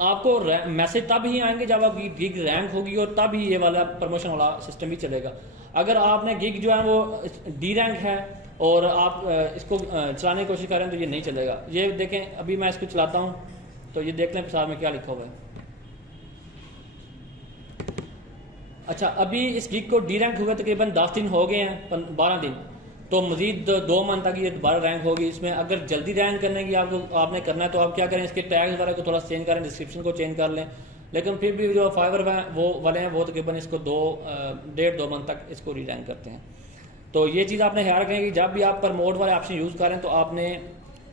आपको मैसेज तब ही आएंगे जब आपकी गिग रैंक होगी, और तब ही ये वाला प्रमोशन वाला सिस्टम भी चलेगा। अगर आपने गिग जो है वो डी रैंक है और आप इसको चलाने की कोशिश करें तो ये नहीं चलेगा। ये देखें, अभी मैं इसको चलाता हूँ तो ये देख लें साथ में क्या लिखा हुआ है। अच्छा, अभी इस गिग को डी रैंक हुए तकरीबन 10 दिन हो गए हैं, 12 दिन, तो मजीद 2 मंथ तक ये दोबारा रैंक होगी। इसमें अगर जल्दी रैंक करने की आपने करना है तो आप क्या करें, इसके टैग्स वगैरह को थोड़ा चेंज करें, डिस्क्रिप्शन को चेंज कर लें। लेकिन फिर भी जो फाइवर वो वाले हैं वो तकरीबन इसको 1.5-2 मंथ तक इसको री रैंक करते हैं। तो ये चीज़ आपने ख्याल रखें कि जब भी आप प्रमोट वाले ऑप्शन यूज़ करें तो आपने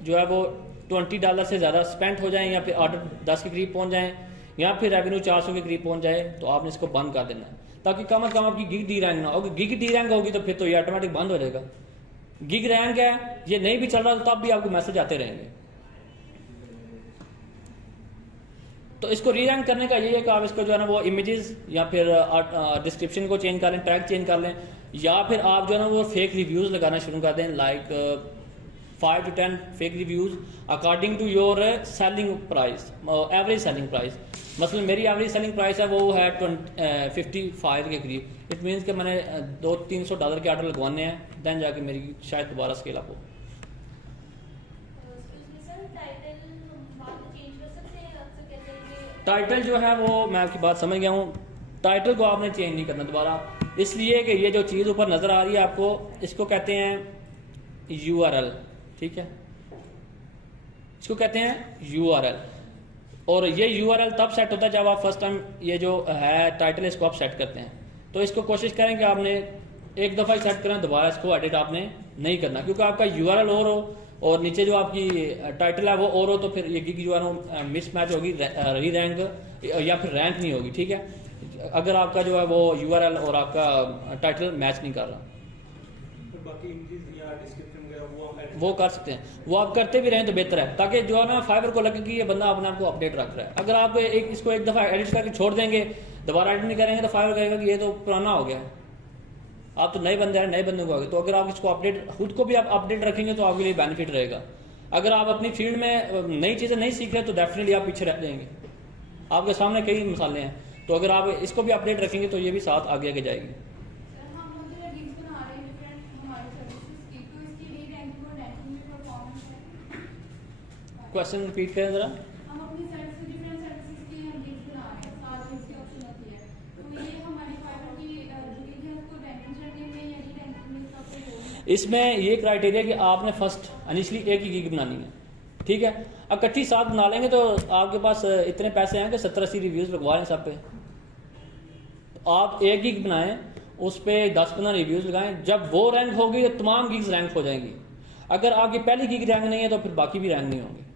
जो है वो $20 से ज़्यादा स्पेंड हो जाए, या फिर ऑर्डर 10 के करीब पहुँच जाएँ, या फिर रेवेन्यू 400 के करीब पहुँच जाए, तो आपने इसको बंद कर देना है, ताकि कम अज़ कम आपकी गिग डी रैंक ना हो। गिग डी रैंक होगी तो फिर तो ये ऑटोमेटिक बंद हो जाएगा। गिग रैंक है, ये नहीं भी चल रहा तो तब भी आपको मैसेज आते रहेंगे। तो इसको री रैंक करने का ये है कि आप इसको जो है ना वो इमेजेस या फिर डिस्क्रिप्शन को चेंज कर लें, टैग चेंज कर लें, या फिर आप जो है ना वो फेक रिव्यूज़ लगाना शुरू कर दें, like 5 to 10 fake reviews according to your selling price, average selling price. मतलब मेरी एवरेज सेलिंग प्राइस है वो है 55 के करीब। इट मीन्स कि मैंने $200-300 के ऑर्डर लगवाने हैं, दैन जाके मेरी शायद दोबारा स्केल अप हो। टाइटल जो है वो मैं आपकी बात समझ गया हूँ, टाइटल को आपने चेंज नहीं करना दोबारा, इसलिए कि ये जो चीज़ ऊपर नज़र आ रही है आपको, इसको कहते हैं URL, ठीक है, इसको कहते हैं URL। और ये URL तब सेट होता है जब आप फर्स्ट टाइम ये जो है टाइटल इसको आप सेट करते हैं। तो इसको कोशिश करें कि आपने एक दफ़ा ही सेट करें, दोबारा इसको एडिट आपने नहीं करना, क्योंकि आपका URL और हो और नीचे जो आपकी टाइटल है वो और हो, तो फिर ये गिग जो है ना मिस मैच होगी, री रैंक या फिर रैंक नहीं होगी, ठीक है, अगर आपका जो है वो URL और आपका टाइटल मैच नहीं कर रहा। बाकी इमेजेस या डिस्क्रिप्शन वगैरह वो कर सकते हैं, वो आप करते भी रहें तो बेहतर है, ताकि जो है ना फाइवर को लगे कि ये बंदा अपने आप को अपडेट रख रहा है। अगर आप इसको एक दफ़ा एडिट करके छोड़ देंगे, दोबारा एडिट नहीं करेंगे, तो फाइवर कहेगा कि ये तो पुराना हो गया, आप तो नए बंदे हैं, नए बंदों को आगे। तो अगर आप इसको अपडेट, खुद को भी आप अपडेट रखेंगे तो आपके लिए बेनिफिट रहेगा। अगर आप अपनी फील्ड में नई चीज़ें नहीं सीख रहे तो डेफिनेटली आप पीछे रह जाएंगे। आपके सामने कई मिसालें हैं, तो अगर आप इसको भी अपडेट रखेंगे तो ये भी साथ आगे आगे जाएगी। क्वेश्चन रिपीट करें जरा। इसमें ये क्राइटेरिया कि आपने फर्स्ट इनिशियली एक ही गिग बनानी है, ठीक है। अब इकट्ठी साथ बना लेंगे तो आपके पास इतने पैसे हैं कि 70-80 रिव्यूज़ लगवा लें सब पे। तो आप एक गिग बनाएं, उस पर 10-15 रिव्यूज़ लगाएं, जब वो रैंक होगी तो तमाम गिग्स रैंक हो जाएंगी। अगर आपकी पहली गिग रैंक नहीं है तो फिर बाकी भी रैंक नहीं होंगे।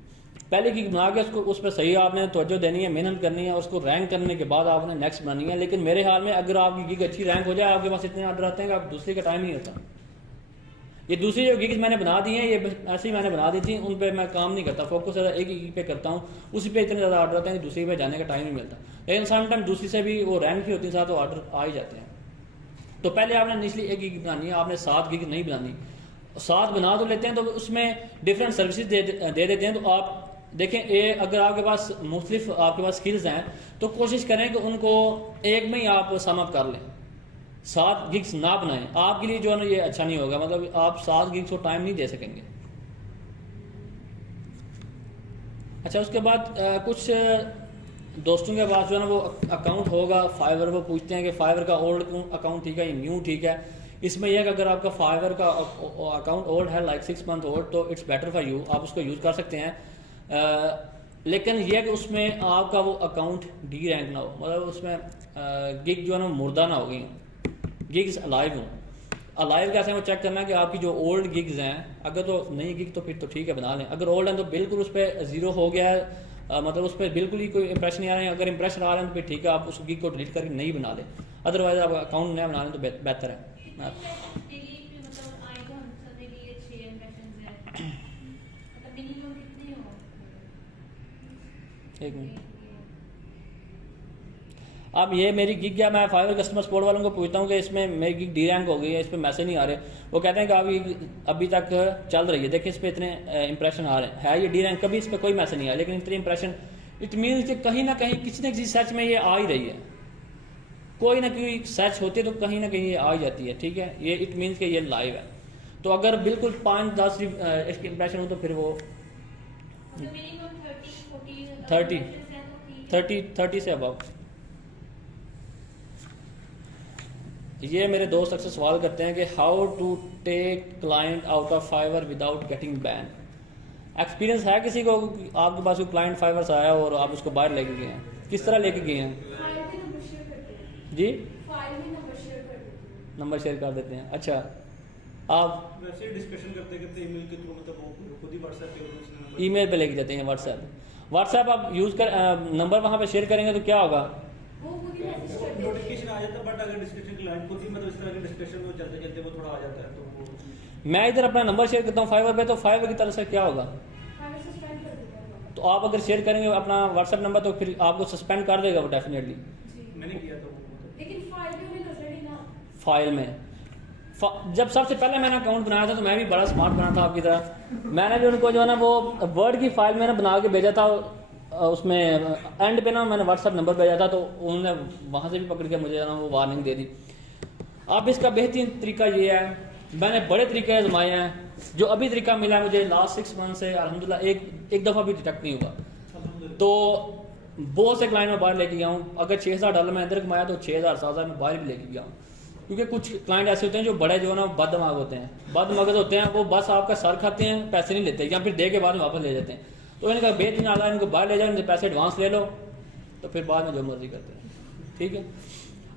पहले गिग बना के उसको उस पर सही आपने तवज्जो देनी है, मेहनत करनी है, उसको रैंक करने के बाद आपने नेक्स्ट बनानी है। लेकिन मेरे ख्याल में अगर आपकी गिग अच्छी रैंक हो जाए, आपके पास इतने ऑर्डर आते हैं कि आप दूसरे का टाइम नहीं होता। ये दूसरी जो गिग्स मैंने बना दी हैं, ये ऐसे ही मैंने बना दी थी, उन पे मैं काम नहीं करता, फोकस एक ही गिग पे करता हूँ, उसी पे इतने ज़्यादा ऑर्डर आते हैं कि दूसरी पे जाने का टाइम नहीं मिलता। लेकिन सम टाइम दूसरी से भी वो रैंक भी होती है साथ, तो ऑर्डर आ ही जाते हैं। तो पहले आपने इनिशियली एक गिग बनानी है, आपने 7 गिग नहीं बनानी। 7 बना तो लेते हैं तो उसमें डिफरेंट सर्विसेज दे देते हैं। तो आप देखें, अगर आपके पास मुख्तलिफ आपके पास स्किल्स हैं तो कोशिश करें कि उनको एक में ही आप सम अप कर लें, 7 गिग्स ना बनाएं। आपके लिए जो है ना ये अच्छा नहीं होगा, मतलब आप 7 गिग्स को टाइम नहीं दे सकेंगे। अच्छा, उसके बाद कुछ दोस्तों के पास जो है ना वो अकाउंट होगा फाइवर, वो पूछते हैं कि फाइवर का ओल्ड अकाउंट ठीक है या न्यू ठीक है। इसमें यह कि अगर आपका फाइवर का अकाउंट ओल्ड है, लाइक 6 मंथ ओल्ड, तो इट्स बेटर फॉर यू, आप उसको यूज़ कर सकते हैं। लेकिन यह कि उसमें आपका वो अकाउंट डी रैंक ना हो, मतलब उसमें गिग जो है ना मुर्दा ना हो गई, गिग्स अलाइव हों। अलाइव कैसे वो चेक करना है कि आपकी जो ओल्ड गिग्स हैं, अगर तो नई गिग तो फिर तो ठीक है बना लें, अगर ओल्ड है तो बिल्कुल उस पर 0 हो गया है, मतलब उस पर बिल्कुल ही कोई इंप्रेशन नहीं आ रहे हैं। अगर इंप्रेशन आ रहे हैं तो फिर ठीक है, आप उस गिग को डिलीट करके नहीं बना लें, अदरवाइज आप अकाउंट नया बना लें तो बेहतर है। एक मिनट, अब ये मेरी गिग या मैं फाइवर कस्टमर सपोर्ट वालों को पूछता हूँ कि इसमें मेरी गिग डी रैंक हो गई है, इस पर मैसेज नहीं आ रहे, वो कहते हैं कि अभी तक चल रही है, देखिए इस पर इतने इंप्रेशन आ रहे हैं, है ये डी रैंक, कभी इस पर कोई मैसेज नहीं आया, लेकिन इतने इंप्रेशन, इट मीन्स कि कहीं ना कहीं किसी न किसी सर्च में ये आ ही रही है, कोई ना कोई सर्च होती है तो कहीं ना कहीं ये आ ही जाती है, ठीक है, ये इट मीन्स कि ये लाइव है। तो अगर बिल्कुल 5-10 इसके इंप्रेशन हो तो फिर वो 30 से अबव। ये मेरे दोस्त अक्सर सवाल करते हैं कि how to take client out of Fiverr without getting ban. Experience है किसी को, आपके पास कोई क्लाइंट फाइवर से आया और आप उसको बाहर लेके गए हैं, किस तरह लेके गए हैं? जी नंबर शेयर कर देते हैं। अच्छा, आप वैसे डिस्कशन करते करते ईमेल के थ्रू मतलब वो खुद ही व्हाट्सएप पे ईमेल पे लेके जाते हैं। व्हाट्सएप आप यूज़ कर नंबर वहाँ पे शेयर करेंगे तो क्या होगा, नोटिफिकेशन आ जाता है, बट अगर डिस्कशन क्लाइंट खुद ही मतलब इस तरह के डिस्कशन में चलते चलते वो थोड़ा आ जाता है, तो वो मैं इधर अपना नंबर शेयर करता हूँ फाइवर पे, तो फाइवर की तरफ से क्या होगा, तो आप अगर शेयर करेंगे अपना व्हाट्सएप नंबर तो फिर आपको सस्पेंड कर देगा वो डेफिनेटली। मैंने किया था लेकिन फाइल में जब सबसे पहले मैंने अकाउंट बनाया था तो मैं भी बड़ा स्मार्ट बना था आपकी तरह, मैंने भी उनको जो है ना वो वर्ड की फाइल मैंने बना के भेजा था, उसमें एंड पे ना मैंने व्हाट्सएप नंबर भेजा था, तो उन्होंने वहाँ से भी पकड़ के मुझे ना वो वार्निंग दे दी। अब इसका बेहतरीन तरीका ये है, मैंने बड़े तरीके आजमाए हैं, जो अभी तरीका मिला मुझे लास्ट 6 मंथ से अल्हम्दुलिल्लाह एक दफ़ा भी डिटेक्ट नहीं हुआ। तो बहुत से क्लाइंट में बाहर लेके गया हूँ, अगर $6000 मैं अंदर कमाया तो 6000-7000 में बाहर भी लेके गया हूँ, क्योंकि कुछ क्लाइंट ऐसे होते हैं जो बड़े जो है ना बददिमाग होते हैं, बदमगज होते हैं, वो बस आपका सर खाते हैं, पैसे नहीं लेते या फिर दे के बाद में वापस ले जाते हैं। तो इनका बेहतरीन आला इनको बाहर ले जाओ, इनसे पैसे एडवांस ले लो, तो फिर बाद में जो मर्जी करते हैं, ठीक है।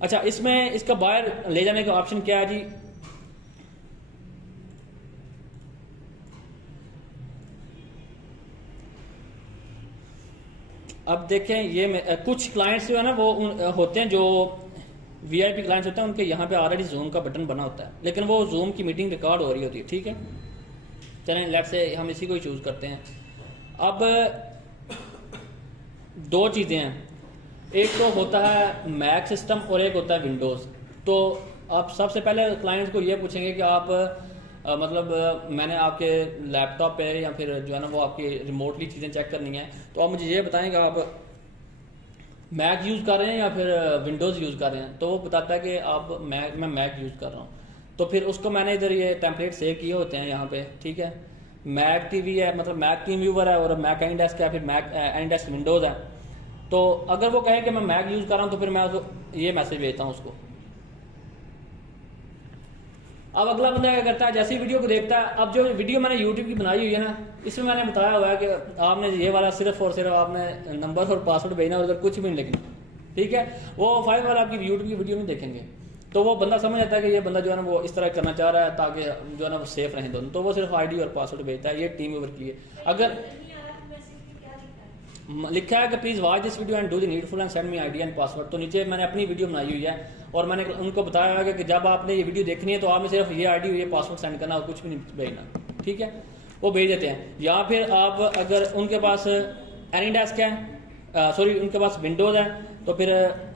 अच्छा, इसमें इसका बाहर ले जाने का ऑप्शन क्या है जी, अब देखें ये कुछ क्लाइंट्स जो है ना वो होते हैं जो VIP क्लाइंट्स होते हैं, उनके यहाँ पे ऑलरेडी जूम का बटन बना होता है, लेकिन वो जूम की मीटिंग रिकॉर्ड हो रही होती है, ठीक है। चलें लेट से हम इसी को ही चूज़ करते हैं। अब 2 चीज़ें हैं, एक तो होता है मैक सिस्टम और एक होता है विंडोज़। तो आप सबसे पहले क्लाइंट्स को ये पूछेंगे कि आप मतलब मैंने आपके लैपटॉप पे या फिर जो है ना वो आपकी रिमोटली चीज़ें चेक करनी है, तो आप मुझे ये बताएं कि आप मैक यूज़ कर रहे हैं या फिर विंडोज़ यूज़ कर रहे हैं। तो वो बताता है कि आप मैं मैक यूज़ कर रहा हूँ, तो फिर उसको मैंने इधर ये टेम्पलेट सेव किए होते हैं यहाँ पे, ठीक है। मैक टीवी है, मतलब मैक टीम व्यूवर है, और मैक एनीडेस्क है, फिर मैक एनीडेस्क विंडोज़ है। तो अगर वो कहे कि मैं मैक यूज़ कर रहा हूँ तो फिर मैं उसको ये मैसेज भेजता हूँ उसको। अब अगला बंदा क्या करता है, जैसे ही वीडियो को देखता है, अब जो वीडियो मैंने यूट्यूब की बनाई हुई है ना, इसमें मैंने बताया हुआ है कि आपने ये वाला सिर्फ और सिर्फ आपने नंबर और पासवर्ड भेजना और उधर कुछ भी नहीं लिखना, ठीक है। वो फाइव वाला आपकी यूट्यूब की वीडियो नहीं देखेंगे, तो वो बंदा समझ जाता है कि ये बंदा जो है ना वो इस तरह करना चाह रहा है ताकि जो है ना वो सेफ रहें दोनों, तो वो सिर्फ ID और पासवर्ड भेजता है। ये टीम व्यूवर के लिए। अगर लिखा है कि please watch this video and do the needful and send me ID and password, तो नीचे मैंने अपनी वीडियो बनाई हुई है और मैंने उनको बताया है कि जब आपने ये वीडियो देखनी है तो आपने सिर्फ ये ID और ये पासवर्ड सेंड करना और कुछ भी नहीं भेजना, ठीक है। वो भेज देते हैं। या फिर आप अगर उनके पास एनीडेस्क है, सॉरी उनके पास विंडोज़ है, तो फिर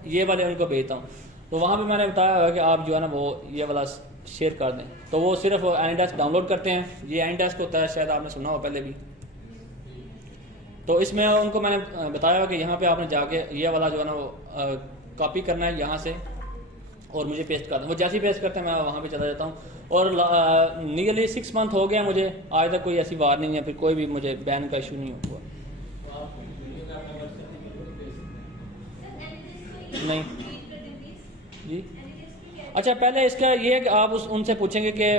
ये वाले उनको भेजता हूँ। तो वहाँ भी मैंने बताया हुआ कि आप जो है ना वो ये वाला शेयर कर दें, तो वो सिर्फ एनीडेस्क डाउनलोड करते हैं। ये एनीडेस्क होता है, शायद आपने सुना हो पहले भी। तो इसमें उनको मैंने बताया कि यहाँ पे आपने जाके ये वाला जो है ना वो कॉपी करना है यहाँ से और मुझे पेस्ट कर दें। वो जैसे ही पेस्ट करते हैं मैं वहाँ पे चला जाता हूँ। और नियरली 6 मंथ हो गया मुझे, आज तक कोई ऐसी वार्निंग या फिर कोई भी मुझे बैन का इशू नहीं हुआ। नहीं जी। अच्छा, पहले इसका ये है कि आप उनसे पूछेंगे कि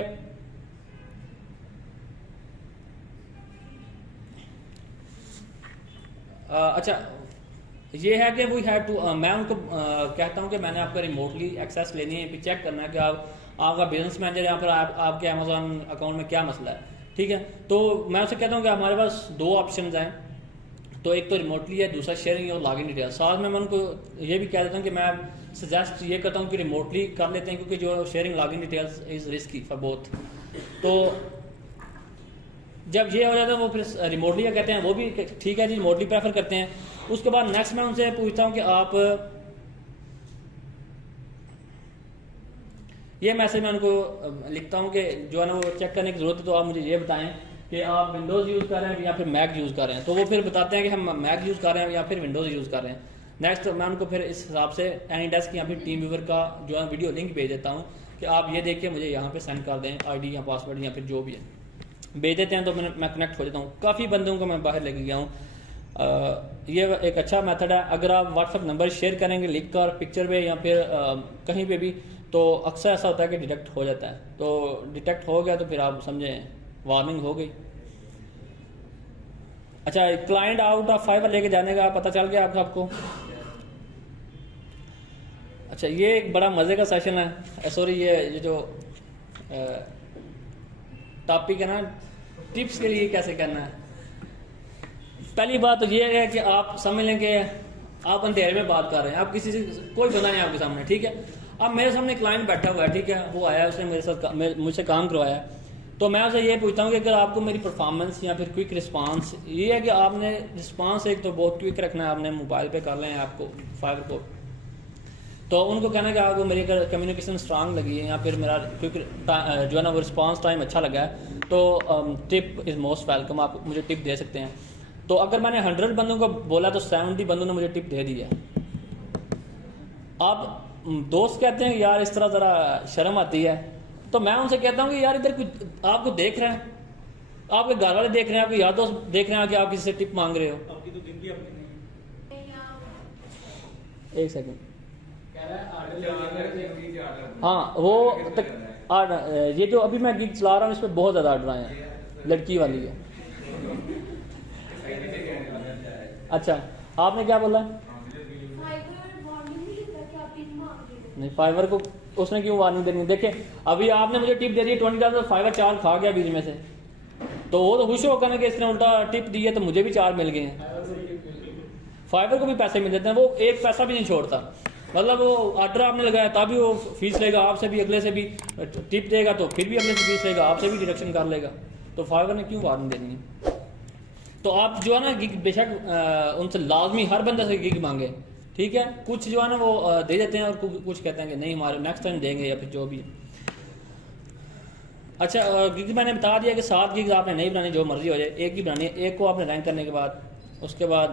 अच्छा ये है कि वी हैव टू, मैं उनको कहता हूँ कि मैंने आपका रिमोटली एक्सेस लेनी है, फिर चेक करना है कि आपका बिजनेस मैनेजर यहाँ पर आपके अमेजोन अकाउंट में क्या मसला है, ठीक है। तो मैं उसे कहता हूँ कि हमारे पास 2 ऑप्शन हैं, तो एक तो रिमोटली है, दूसरा शेयरिंग और लॉगिन डिटेल। साथ में मैं उनको ये भी कह देता हूँ कि मैं सजेस्ट ये करता हूँ कि रिमोटली कर लेते हैं, क्योंकि जो sharing login details is risky for both. तो जब ये हो जाता है वो फिर रिमोटली क्या कहते हैं, वो भी ठीक है जी, रिमोटली प्रेफर करते हैं। उसके बाद नेक्स्ट मैं उनसे पूछता हूँ कि आप ये मैसेज मैं उनको लिखता हूँ कि जो है ना वो चेक करने की ज़रूरत है, तो आप मुझे ये बताएं कि आप विंडोज़ यूज़ कर रहे हैं या फिर मैक यूज़ कर रहे हैं। तो वो फिर बताते हैं कि हम मैक यूज़ कर रहे हैं या फिर विंडोज़ यूज़ कर रहे हैं। नेक्स्ट मैं उनको फिर इस हिसाब से एनीडेस्क या फिर टीम व्यूअर का जो है वीडियो लिंक भेज देता हूँ कि आप ये देखिए मुझे यहाँ पे सेंड कर दें आईडी या पासवर्ड या फिर जो भी है, भेज देते हैं तो मैं कनेक्ट हो जाता हूँ। काफ़ी बंदों को मैं बाहर लेके गया हूँ। ये एक अच्छा मेथड है। अगर आप व्हाट्सअप नंबर शेयर करेंगे लिख कर पिक्चर पे या फिर कहीं पे भी, तो अक्सर ऐसा होता है कि डिटेक्ट हो जाता है। तो डिटेक्ट हो गया तो फिर आप समझें वार्निंग हो गई। अच्छा, क्लाइंट आउट ऑफ फाइवर लेके जाने का पता चल गया आप सबको। अच्छा, ये एक बड़ा मज़े का सेशन है। सॉरी, ये जो टॉपिक है ना, टिप्स के लिए कैसे करना है। पहली बात तो ये है कि आप समझ लें कि आप अंधेरे में बात कर रहे हैं, आप किसी से, कोई बंदा नहीं आपके सामने, ठीक है। अब मेरे सामने क्लाइंट बैठा हुआ है, ठीक है, वो आया, उसने मेरे साथ मुझसे काम करवाया, तो मैं उसे ये पूछता हूँ कि अगर आपको मेरी परफॉर्मेंस या फिर क्विक रिस्पांस, ये है कि आपने रिस्पांस एक तो बहुत क्विक रखना है, आपने मोबाइल पे कर लें आपको फाइवर को, तो उनको कहना है कि आपको मेरी कम्युनिकेशन स्ट्रांग लगी है या फिर मेरा क्विक जो है ना वो रिस्पांस टाइम अच्छा लगा है, तो टिप इज़ मोस्ट वेलकम, आप मुझे टिप दे सकते हैं। तो अगर मैंने 100 बंदों को बोला तो 70 बंदों ने मुझे टिप दे दी है। आप दोस्त कहते हैं यार इस तरह ज़रा शर्म आती है, तो मैं उनसे कहता हूँ कि यार इधर कुछ आपको देख रहे हैं, आपके घर वाले देख रहे हैं, आपके यार दोस्त देख रहे हैं कि आप किसी से टिप मांग रहे हो। आपकी तो जिंदगी अपनी नहीं है। एक सेकंड, हाँ वो ये जो अभी मैं गिग चला रहा हूँ इस पर बहुत ज़्यादा ऑर्डर आए हैं, लड़की वाली है। अच्छा, आपने क्या बोला? नहीं, फाइवर को उसने क्यों वार्निंग देनी है? देखिए अभी आपने मुझे टिप दे दी $20, फाइवर 4 खा गया बीच में से, तो वो तो खुश होकर ना कि इसने उल्टा टिप दी है तो मुझे भी 4 मिल गए हैं। फाइवर को भी पैसे मिल जाते हैं, वो एक पैसा भी नहीं छोड़ता। मतलब वो ऑर्डर आपने लगाया तभी वो फीस लेगा आपसे भी, अगले से भी टिप देगा तो फिर भी अगले से फीस लेगा, आपसे भी डिडक्शन कर लेगा। तो फाइवर ने क्यों वार्निंग देनी है? तो आप जो है ना गिग बेशक उनसे लाजमी हर बंदे से गिग मांगे, ठीक है। कुछ जो है ना वो दे देते हैं और कुछ कहते हैं कि नहीं हमारे नेक्स्ट टाइम देंगे या फिर जो भी। अच्छा, गिग मैंने बता दिया कि 7 गिग आपने नहीं बनानी, जो मर्जी हो जाए, एक ही बनानी है। एक को आपने रैंक करने के बाद, उसके बाद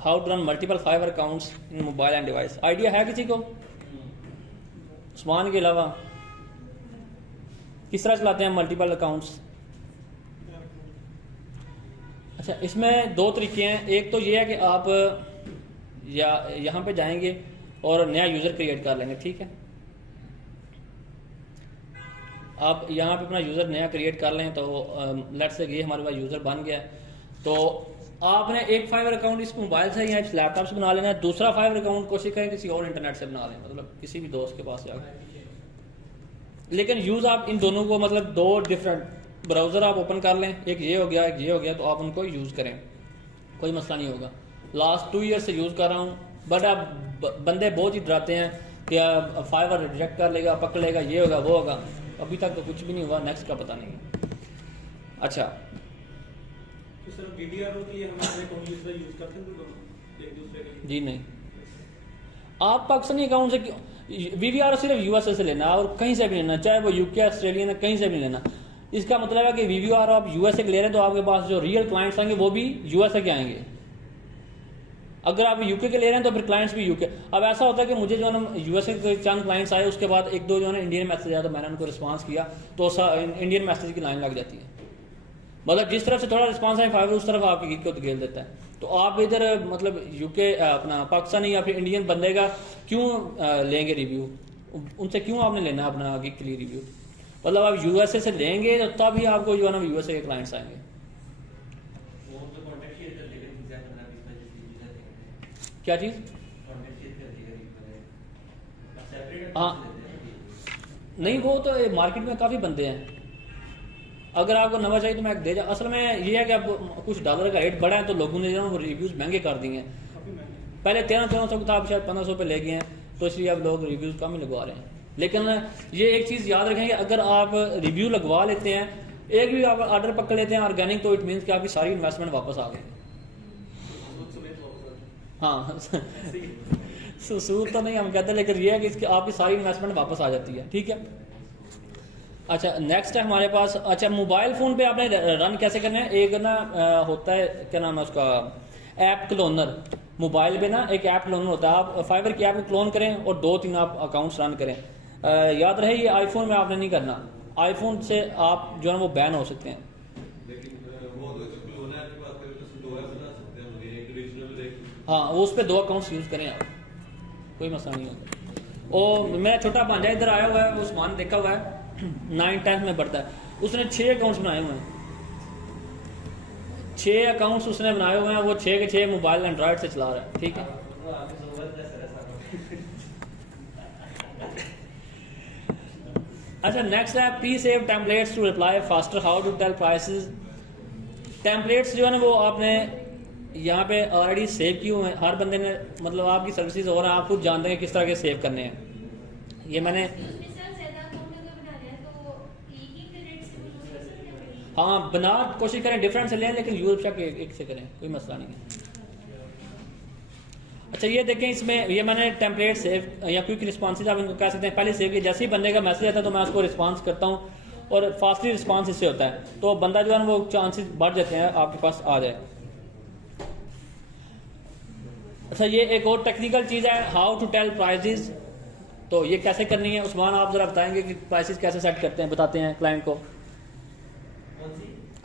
how to run multiple Fiverr accounts in mobile and device. Idea है किसी को? उस्मान के अलावा किस तरह चलाते हैं मल्टीपल अकाउंट्स? अच्छा, इसमें 2 तरीके हैं। एक तो ये है कि आप यहाँ पे जाएंगे और नया यूज़र क्रिएट कर लेंगे, ठीक है। आप यहाँ पे अपना यूज़र नया क्रिएट कर लें, तो लेट्स से ये हमारे पास यूज़र बन गया है, तो आपने एक फाइवर अकाउंट इस मोबाइल से या इस लैपटॉप से बना लेना है। दूसरा फाइवर अकाउंट कोशिश करें किसी और इंटरनेट से बना लें, मतलब किसी भी दोस्त के पास जाकर। लेकिन यूज़ आप इन दोनों को, मतलब 2 डिफरेंट ब्राउज़र आप ओपन कर लें, एक ये हो गया एक ये हो गया, तो आप उनको यूज़ करें, कोई मसला नहीं होगा। लास्ट 2 ईयर से यूज़ कर रहा हूँ, बट आप बंदे बहुत ही डराते हैं कि फाइवर रिजेक्ट कर लेगा, पकड़ लेगा, ये होगा वो होगा। अभी तक तो कुछ भी नहीं हुआ, नेक्स्ट का पता नहीं है। अच्छा, तो सर वीडियो के लिए हम अपने अकाउंट यूज करते हैं एक दूसरे के लिए? जी नहीं, आप पाकिस्तानी अकाउंट से क्यों? वीवीआर सिर्फ यूएसए से लेना और कहीं से भी लेना, चाहे वो यूके ऑस्ट्रेलिया है, कहीं से भी लेना। इसका मतलब है कि वीवीआर आप यूएसए के ले रहे हैं तो आपके पास जो रियल क्लाइंट्स आएंगे वो भी यूएसए के आएंगे। अगर आप यूके के ले रहे हैं तो फिर क्लाइंट्स भी यूके। अब ऐसा होता है कि मुझे जो है ना यूएसए के चंद क्लाइंट्स आए, उसके बाद 1-2 जो है ना इंडियन मैसेज आया, तो मैंने उनको रिस्पांस किया, तो इंडियन मैसेज की लाइन लग जाती है। मतलब जिस तरफ से थोड़ा रिस्पांस है फाइवर, उस तरफ आपकी गिग को धकेल देता है। तो आप इधर मतलब यूके अपना पाकिस्तानी या फिर इंडियन बंदे का क्यों लेंगे रिव्यू? उनसे क्यों आपने लेना अपना गिग के लिए रिव्यू? मतलब आप यूएसए से लेंगे तो तभी आपको जो है ना यूएसए के क्लाइंट्स आएंगे। क्या चीज़? हाँ नहीं, वो तो मार्केट में काफ़ी बंदे हैं। अगर आपको नवा चाहिए तो मैं दे जा। असल में ये है कि अब कुछ डॉलर का रेट बढ़ा है तो लोगों ने जो है वो रिव्यूज़ महंगे कर दिए हैं। पहले 1300 था, अब शायद 1500 पे ले गए हैं, तो इसलिए अब लोग रिव्यूज़ कम ही लगवा रहे हैं। लेकिन ये एक चीज़ याद रखें कि अगर आप रिव्यू लगवा लेते हैं, एक भी आप ऑर्डर पकड़ लेते हैं ऑर्गेनिक, तो इट मीन्स कि आपकी सारी इन्वेस्टमेंट वापस आ गई। हाँ सूद तो नहीं हम कहते, लेकिन ये है कि इसकी आपकी सारी इन्वेस्टमेंट वापस आ जाती है, ठीक है। अच्छा नेक्स्ट है हमारे पास, अच्छा मोबाइल फ़ोन पे आपने रन कैसे करना है, एक ना होता है क्या नाम है उसका, ऐप क्लोनर। मोबाइल पे ना एक ऐप क्लोनर होता है, आप फाइवर की ऐप को क्लोन करें और 2-3 आप अकाउंट्स रन करें। याद रहे ये आईफोन में आपने नहीं करना, आईफोन से आप जो है वो बैन हो सकते हैं। हाँ वो उस पर 2 अकाउंट्स यूज़ करें आप, कोई मसला नहीं होता। और मेरा छोटा भांजा इधर आया हुआ है, वो उस्मान देखा हुआ है 9th-10th में पढ़ता है, उसने 6 अकाउंट्स बनाए हुए हैं, 6 अकाउंट्स उसने बनाए हुए हैं, वो 6 के 6 मोबाइल एंड्रॉयड से चला रहा है, ठीक है। अच्छा नेक्स्ट है pre save templates to reply faster, how to tell prices. Templates जो है ना वो आपने यहाँ पे ऑलरेडी सेव किए हुए हैं, हर बंदे ने मतलब आपकी सर्विसेज हो रहा है, आप खुद जानते हैं किस तरह के सेव करने हैं। ये मैंने हाँ बना कोशिश करें डिफरेंट से लें, लेकिन यूरोप का एक से करें, कोई मसला नहीं है। अच्छा ये देखें इसमें ये मैंने टेम्पलेट सेव या क्विक रिस्पॉन्सेज आप इनको कह सकते हैं पहले सेव किया, जैसे ही बंदे का मैसेज आता है तो मैं उसको रिस्पॉन्स करता हूँ और फास्टली रिस्पॉन्स इससे होता है, तो बंदा जो है वो चांसेस बढ़ जाते हैं आपके पास आ जाए। अच्छा ये एक और टेक्निकल चीज़ है, हाउ टू टेल प्राइजेज, तो ये कैसे करनी है उस्मान आप ज़रा बताएंगे कि प्राइसेस कैसे सेट करते हैं, बताते हैं क्लाइंट को।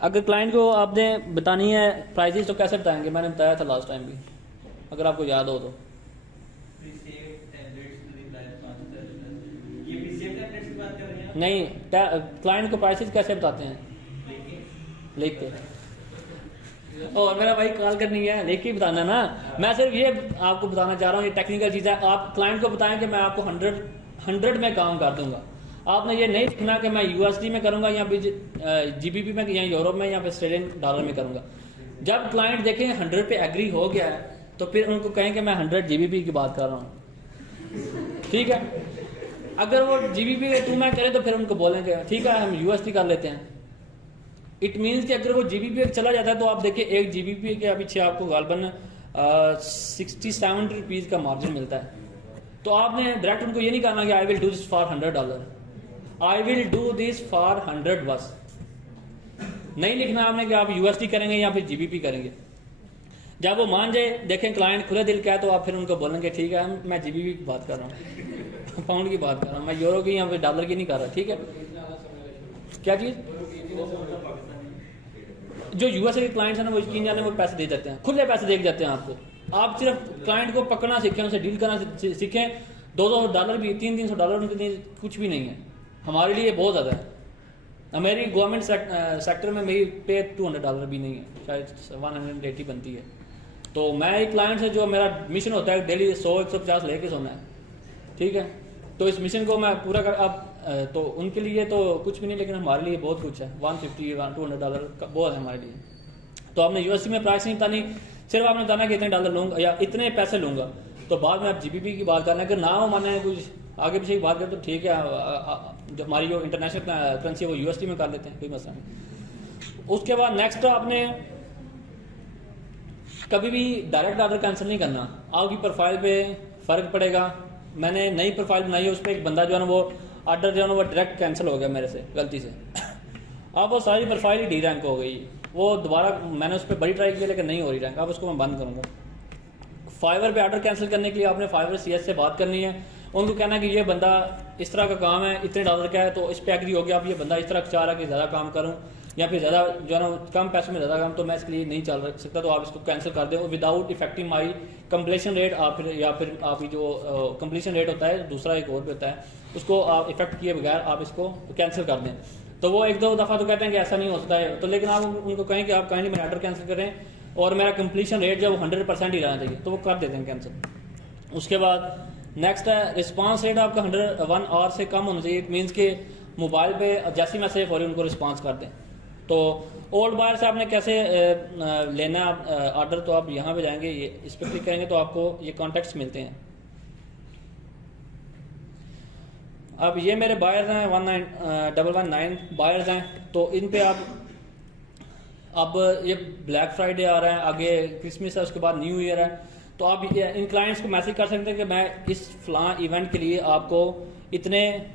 अगर क्लाइंट को आपने बतानी है प्राइजेस तो कैसे बताएंगे, मैंने बताया था लास्ट टाइम भी, अगर आपको याद हो तो। नहीं क्लाइंट को प्राइसेस कैसे बताते हैं, लिख के। और मेरा भाई कॉल करनी है, लिख के बताना ना, मैं सिर्फ ये आपको बताना चाह रहा हूँ, ये टेक्निकल चीज़ है। आप क्लाइंट को बताएं कि मैं आपको 100 में काम कर दूंगा, आपने ये नहीं लिखना कि मैं यूएसडी में करूंगा या फिर जीबीपी में या यूरोप में या फिर ऑस्ट्रेलियन डॉलर में करूंगा। जब क्लाइंट देखें 100 पे एग्री हो गया है तो फिर उनको कहें कि मैं 100 जीबीपी की बात कर रहा हूँ, ठीक है। अगर वो जीबीपी के टू में करे तो फिर उनको बोलेंगे ठीक है हम यूएसडी कर लेते हैं। इट मीन्स कि अगर वो जीबीपी चला जाता है तो आप देखिए 1 जीबीपी के पीछे आपको गालबन 60-70 रुपीज़ का मार्जिन मिलता है। तो आपने डायरेक्ट उनको ये नहीं कहना कि I will do this for $100, I will do this for 100 बस। नहीं लिखना आपने कि आप यूएसडी करेंगे या फिर जीबीपी करेंगे। जब वो मान जाए, देखें क्लाइंट खुले दिल क्या है, तो आप फिर उनको बोलेंगे ठीक है मैं जीबीपी की बात कर रहा हूँ पाउंड की बात कर रहा हूँ, मैं यूरो की या फिर डॉलर की नहीं कर रहा, ठीक है। क्या चीज़, जो यूएसए के क्लाइंट्स हैं ना वो यकीन जाने वो पैसे दे देते हैं, खुले पैसे दे जाते हैं आपको। आप सिर्फ क्लाइंट को पकड़ना सीखें, उनसे डील करना सीखें। $200 भी, $300 उनके लिए कुछ भी नहीं है, हमारे लिए बहुत ज़्यादा है। मेरी गवर्नमेंट सेक्टर में मेरी पे $200 भी नहीं है, शायद 180 बनती है। तो मैं एक क्लाइंट से जो मेरा मिशन होता है डेली 100-150 लेके सोना है, ठीक है। तो इस मिशन को मैं पूरा कर, अब तो उनके लिए तो कुछ भी नहीं, लेकिन हमारे लिए बहुत कुछ है। $150-200 बहुत है हमारे लिए। तो आपने यूएसडी में प्राइस नहीं बतानी, सिर्फ आपने बताना कि इतने डॉलर लूँगा या इतने पैसे लूँगा। तो बाद में आप जीबीपी की बात करना, अगर ना हो माने कुछ आगे पीछे की बात करें तो ठीक है, जो हमारी जो इंटरनेशनल करेंसी है वो यूएसडी में कर लेते हैं, कोई मसला नहीं। उसके बाद नेक्स्ट आपने कभी भी डायरेक्ट ऑर्डर कैंसिल नहीं करना, आपकी प्रोफाइल पे फ़र्क पड़ेगा। मैंने नई प्रोफाइल बनाई है, उस पर एक बंदा जो है ना वो ऑर्डर जो है ना वो डायरेक्ट कैंसिल हो गया मेरे से गलती से अब वो सारी प्रोफाइल ही डी रैंक हो गई। वो दोबारा मैंने उस पर बड़ी ट्राई की लेकिन नहीं हो रही रैंक, अब उसको मैं बंद करूँगा। फाइवर पे ऑर्डर कैंसिल करने के लिए आपने फाइवर CS से बात करनी है, उनको कहना है कि ये बंदा इस तरह का काम है, इतने $, का है, तो इस पर एग्री हो गया। अब ये बंदा इस तरह चाह रहा है कि ज़्यादा काम करूँ या फिर ज़्यादा जो है ना कम पैसों में ज़्यादा काम, तो मैं इसके लिए नहीं चल सकता, तो आप इसको कैंसिल कर दें। और विदाउट इफेक्टिंग माई कंप्लीशन रेट, आप फिर या फिर आपकी जो कंप्लीशन रेट होता है, दूसरा एक और भी होता है, उसको आप इफेक्ट किए बगैर आप इसको कैंसिल कर दें। तो वो 1-2 दफ़ा तो कहते हैं कि ऐसा नहीं हो सकता है, तो लेकिन आप उनको कहें कि आप कहीं नहीं मेरा ऑर्डर कैंसिल करें और मेरा कंप्लीशन रेट जो 100% ही रहना चाहिए, तो वो कर देते हैं कैंसिल। उसके बाद नेक्स्ट है रिस्पांस रेट आपका 101 आवर से कम होना चाहिए। इट मीन्स कि मोबाइल पे जैसे ही मैसेज हो रही उनको रिस्पांस कर दें। तो ओल्ड बायर से आपने कैसे लेना ऑर्डर, तो आप यहाँ पे जाएंगे, ये इस पर क्लिक करेंगे तो आपको ये कॉन्टेक्ट्स मिलते हैं। अब ये मेरे बायर्स हैं 19119 बायर्स हैं, तो इन पे आप अब ये ब्लैक फ्राइडे आ रहा है, आगे क्रिसमस है, उसके बाद न्यू ईयर है, तो आप इन क्लाइंट्स को मैसेज कर सकते हैं कि मैं इस फलां इवेंट के लिए आपको इतने,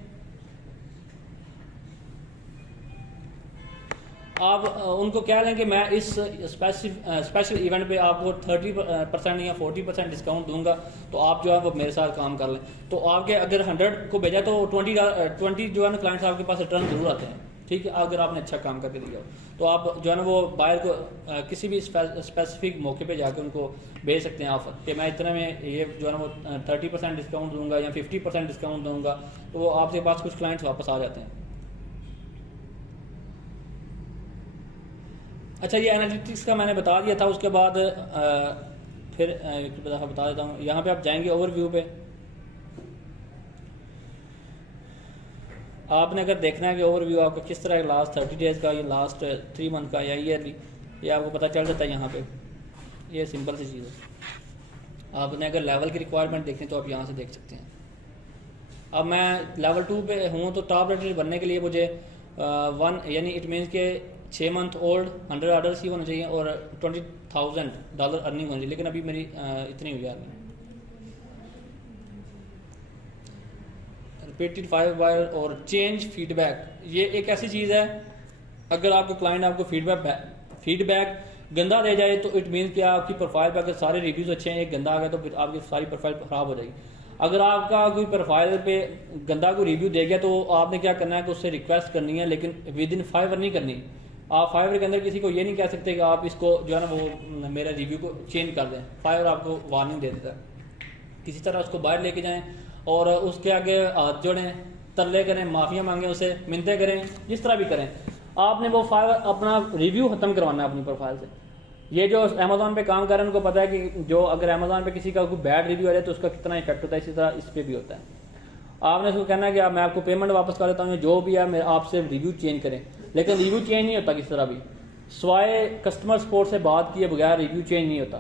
आप उनको कह लें कि मैं इस स्पेशल इवेंट पे आपको 30% या 40% डिस्काउंट दूंगा, तो आप जो है वो मेरे साथ काम कर लें। तो आपके अगर 100 को भेजा तो 20 जो है ना क्लाइंट्स आपके पास रिटर्न जरूर आते हैं, ठीक है, अगर आपने अच्छा काम करके दिया हो। तो आप जो है ना वो बायर को किसी भी स्पेसिफिक मौके पे जाकर उनको भेज सकते हैं ऑफर कि मैं इतने में ये जो है ना वो 30% डिस्काउंट दूंगा या 50% डिस्काउंट दूंगा, तो वो आपके पास कुछ क्लाइंट्स वापस आ जाते हैं। अच्छा, ये एनालिटिक्स का मैंने बता दिया था। उसके बाद फिर एक दफ़ा बता देता हूँ। यहाँ पे आप जाएंगे ओवरव्यू पे, आपने अगर देखना है कि ओवरव्यू आपका किस तरह है, लास्ट 30 डेज़ का, या लास्ट 3 मंथ का, या ईयरली, ये आपको पता चल जाता है यहाँ पे। ये सिंपल सी चीज़ है। आपने अगर लेवल की रिक्वायरमेंट देखनी तो आप यहाँ से देख सकते हैं। अब मैं लेवल 2 पे हूँ, तो टॉप रेटेड बनने के लिए मुझे 1 यानी इट मीन्स के 6 मंथ ओल्ड 100 ऑर्डर्स ही होने चाहिए और $20,000 अर्निंग होनी चाहिए, लेकिन अभी मेरी इतनी हुई यार। रिपीटेड 5 बार और चेंज फीडबैक, ये एक ऐसी चीज़ है, अगर आपका क्लाइंट आपको फीडबैक गंदा दे जाए तो इट मीन्स कि आपकी प्रोफाइल पे अगर सारे रिव्यूज़ अच्छे हैं, एक गंदा आ गया तो फिर आपकी सारी प्रोफाइल ख़राब हो जाएगी। अगर आपका कोई प्रोफाइल पे गंदा कोई रिव्यू दे गया तो आपने क्या करना है कि उससे रिक्वेस्ट करनी है, लेकिन विद इन फाइवर नहीं करनी। आप फाइवर के अंदर किसी को ये नहीं कह सकते कि आप इसको जो है ना वो मेरा रिव्यू को चेंज कर दें। फाइवर आपको वार्निंग दे देता है। किसी तरह उसको बाहर लेके जाएं और उसके आगे हाथ जोड़ें, तरले करें, माफिया मांगें, उसे मिन्नतें करें, जिस तरह भी करें, आपने वो फाइवर अपना रिव्यू ख़त्म करवाना है अपनी प्रोफाइल से। ये जो अमेज़ॉन पे काम कर रहे हैं उनको पता है कि जो अगर अमेज़ॉन पे किसी का कोई बैड रिव्यू आ जाए तो उसका कितना इफेक्ट होता है, इसी तरह इस पर भी होता है। आपने उसको कहना है कि मैं आपको पेमेंट वापस कर देता हूँ, जो भी है मैं आपसे रिव्यू चेंज करें, लेकिन रिव्यू चेंज नहीं होता किसी तरह भी, स्वाय कस्टमर सपोर्ट से बात किए बगैर रिव्यू चेंज नहीं होता।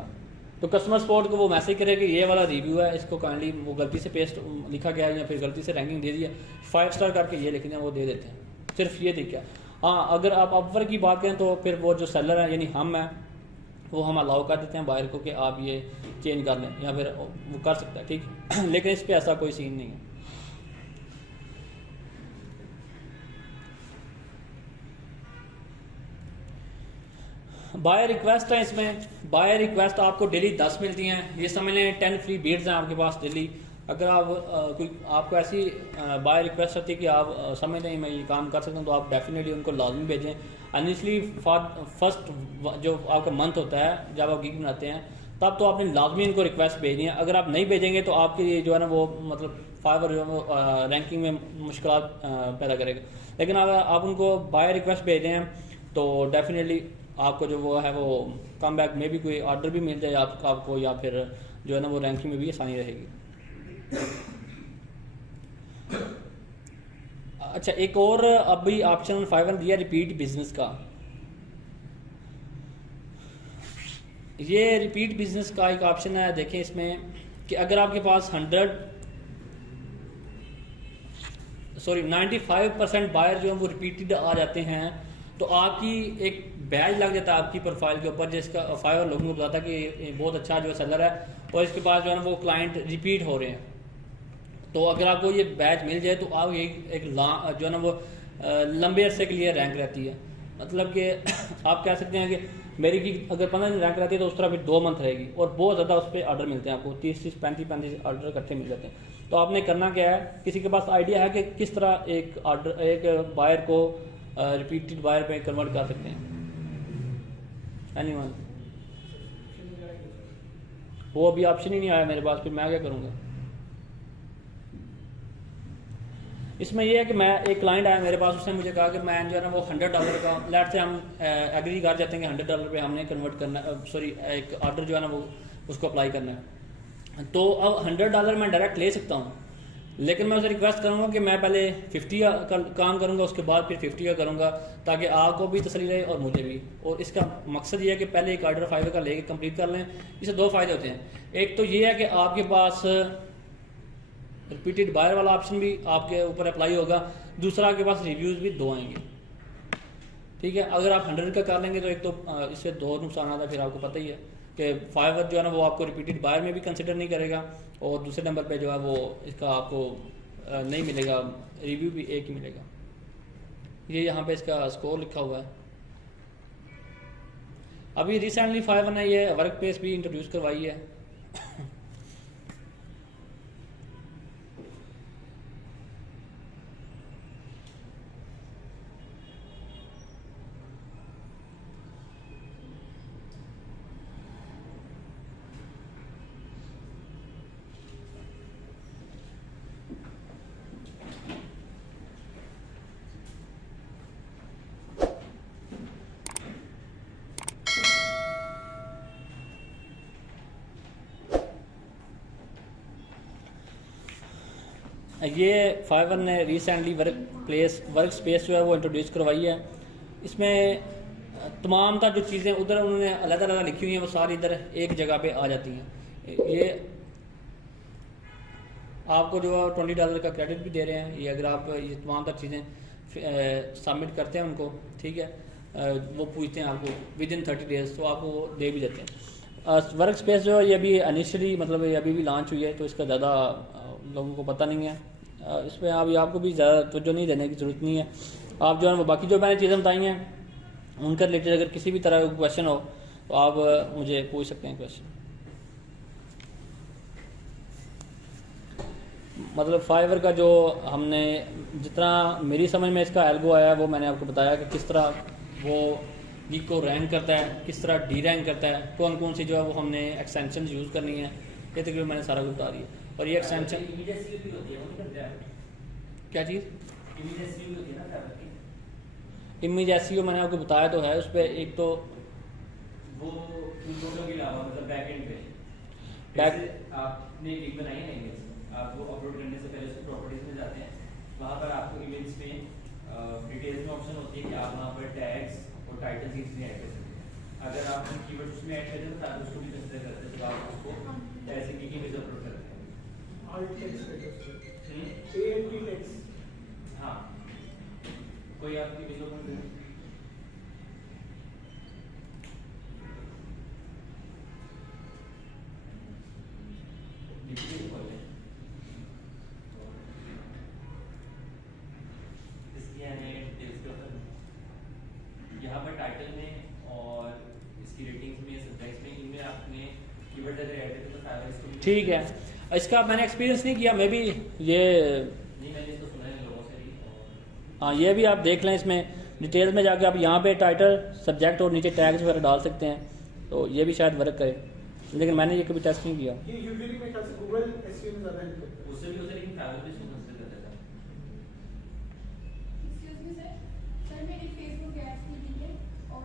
तो कस्टमर सपोर्ट को वो मैसेज करे कि ये वाला रिव्यू है, इसको काइंडली, वो गलती से पेस्ट लिखा गया है या फिर गलती से रैंकिंग दे दिया, 5 स्टार करके ये लिखने वो दे देते हैं। सिर्फ ये देखिए। हाँ, अगर आप अपवर्क की बात करें तो फिर वो जो सेलर है यानी हम हैं, वो हम अलाउ कर देते हैं बायर को कि आप ये चेंज कर लें, या फिर वो कर सकता है, ठीक। लेकिन इस पर ऐसा कोई सीन नहीं है। बायर रिक्वेस्ट है, इसमें बायर रिक्वेस्ट आपको डेली 10 मिलती हैं। ये समझ लें 10 फ्री बीड्स हैं आपके पास डेली। अगर आप कोई आपको ऐसी बायर रिक्वेस्ट होती है कि आप समझ लें मैं ये काम कर सकता हूँ, तो आप डेफिनेटली उनको लाजमी भेजें। इनिशियली फर्स्ट जो आपका मंथ होता है जब आप गिग बनाते हैं, तब तो आपने लाजमी इनको रिक्वेस्ट भेजनी है। अगर आप नहीं भेजेंगे तो आपके लिए जो है ना वो मतलब फाइवर जो है वो रैंकिंग में मुश्किल पैदा करेगा। लेकिन अगर आप उनको बायर रिक्वेस्ट भेज रहे हैं तो डेफिनेटली आपको जो वो है वो कम बैक में भी कोई ऑर्डर भी मिल जाए आपको, या फिर जो है ना वो रैंकिंग में भी आसानी रहेगी। अच्छा, एक और अभी ऑप्शन फाइवर दिया रिपीट बिजनेस का। ये रिपीट बिजनेस का एक ऑप्शन है, देखें इसमें कि अगर आपके पास 95% बायर जो है वो रिपीटेड आ जाते हैं, तो आपकी एक बैज लग जाता है आपकी प्रोफाइल के ऊपर, जिसका फाइवर लोगों को बताता है कि बहुत अच्छा जो है सेलर है और इसके पास जो है ना वो क्लाइंट रिपीट हो रहे हैं। तो अगर आपको ये बैच मिल जाए तो आप एक जो है ना वो लंबे अरसे के लिए रैंक रहती है। मतलब कि आप कह सकते हैं कि मेरी की अगर 15 दिन रैंक रहती है तो उस तरह फिर 2 मंथ रहेगी, और बहुत ज़्यादा उस पर ऑर्डर मिलते हैं आपको, 30-35 ऑर्डर इकट्ठे मिल जाते हैं। तो आपने करना क्या है, किसी के पास आइडिया है कि किस तरह एक ऑर्डर एक बायर को रिपीटेड बायर पे कन्वर्ट कर सकते हैं? एनीवन? वो अभी ऑप्शन ही नहीं आया मेरे पास, फिर मैं क्या करूँगा? इसमें यह है कि मैं एक क्लाइंट आया मेरे पास, उसने मुझे कहा कि मैं जो है ना वो $100 का, लेट से हम एग्री कर जाते हैं कि $100 पे हमने कन्वर्ट करना, सॉरी एक ऑर्डर जो है ना वो उसको अप्लाई करना है। तो अब $100 मैं डायरेक्ट ले सकता हूँ, लेकिन मैं उसे रिक्वेस्ट करूँगा कि मैं पहले 50 का काम करूँगा, उसके बाद फिर 50 का करूँगा, ताकि आपको भी तसल्ली रहे और मुझे भी। और इसका मकसद ये है कि पहले एक ऑर्डर फाइवर का लेके कंप्लीट कर लें। इससे 2 फ़ायदे होते हैं। एक तो ये है कि आपके पास रिपीटेड बायर वाला ऑप्शन भी आपके ऊपर अप्लाई होगा, दूसरा आपके पास रिव्यूज़ भी 2 आएंगे। ठीक है, अगर आप 100 का कर लेंगे तो एक तो इससे 2 नुकसान आता है, फिर आपको पता ही है कि फाइवर जो है ना वो आपको रिपीटेड बायर में भी कंसिडर नहीं करेगा, और दूसरे नंबर पे जो है वो इसका आपको नहीं मिलेगा, रिव्यू भी एक ही मिलेगा। ये यहाँ पे इसका स्कोर लिखा हुआ है। अभी रिसेंटली फाइवर ने ये वर्क प्लेस भी इंट्रोड्यूस करवाई है। ये फाइवर ने रिसेंटली वर्क स्पेस जो है वो इंट्रोड्यूस करवाई है। इसमें तमाम जो चीज़ें उधर उन्होंने अलग अलग लिखी हुई हैं वो सारी इधर एक जगह पे आ जाती हैं। ये आपको जो $20 का क्रेडिट भी दे रहे हैं, ये अगर आप ये तमाम चीज़ें सबमिट करते हैं उनको, ठीक है, वो पूछते हैं आपको विदिन 30 डेज, तो आपको वो दे भी देते हैं। वर्क स्पेस जो है ये अभी इनिशियली मतलब ये अभी भी लॉन्च हुई है, तो इसका ज़्यादा लोगों को पता नहीं है। इसमें अभी आपको भी ज़्यादा तवज्जो नहीं देने की ज़रूरत नहीं है। आप जो है वो बाकी जो मैंने चीज़ें बताई हैं उनके रिलेटेड अगर किसी भी तरह का क्वेश्चन हो तो आप मुझे पूछ सकते हैं क्वेश्चन। मतलब फाइवर का जो हमने जितना मेरी समझ में इसका एल्गो आया है वो मैंने आपको बताया कि किस तरह वो गिग को रैंक करता है, किस तरह डी रैंक करता है, कौन कौन सी जो है वो हमने एक्सटेंशन यूज़ करनी है, ये तकरीबन मैंने सारा कुछ बता दिया। और ये एक्सटेंशन क्या चीज़ इमेज एसईओ मैंने आपको बताया तो है। उस पर एक तो वो दोनों के अलावा मतलब बैक एंड पे आपने लिंक बनाई है इमेज, आप वो अपलोड करने से पहले उसके प्रॉपर्टीज में जाते हैं, वहाँ पर आपको इमेज में डिटेल्स में ऑप्शन होती है कि आप वहाँ पर टैग्स और टाइटल्स इसमें ऐड कर सकते हैं। अगर आप कीवर्ड उसमें ऐड करते हैं तो आप उसको भी कंसिडर करते हैं, तो आप उसको ऐसे की इमेज अपलोड करते हैं। हाँ, कोई आपकी इमेज ओपन करें, यहाँ पर टाइटल में और इसकी रेटिंग्स में, सब्जेक्ट्स में, इनमें आपने कीवर्ड अगर ऐड करते तो फाइवर इसको ठीक है। इसका मैंने एक्सपीरियंस नहीं किया, मे बी ये नहीं, मैंने इसको सुना है लोगों से ही। हाँ, ये भी आप देख लें, इसमें डिटेल्स में जाके आप यहाँ पे टाइटल, सब्जेक्ट और नीचे टैग्स वगैरह डाल सकते हैं, तो ये भी शायद वर्क करे, लेकिन मैंने ये कभी टेस्ट नहीं किया। ये यूजुअली मेरे ख्याल से गूगल एसईओ में ज़्यादा हेल्प करता है। उससे भी लेकिन फाइवर भी इसको कंसिडर कर देता है। एक्सक्यूज मी सर, मेरी फेसबुक ऐड की हुई है और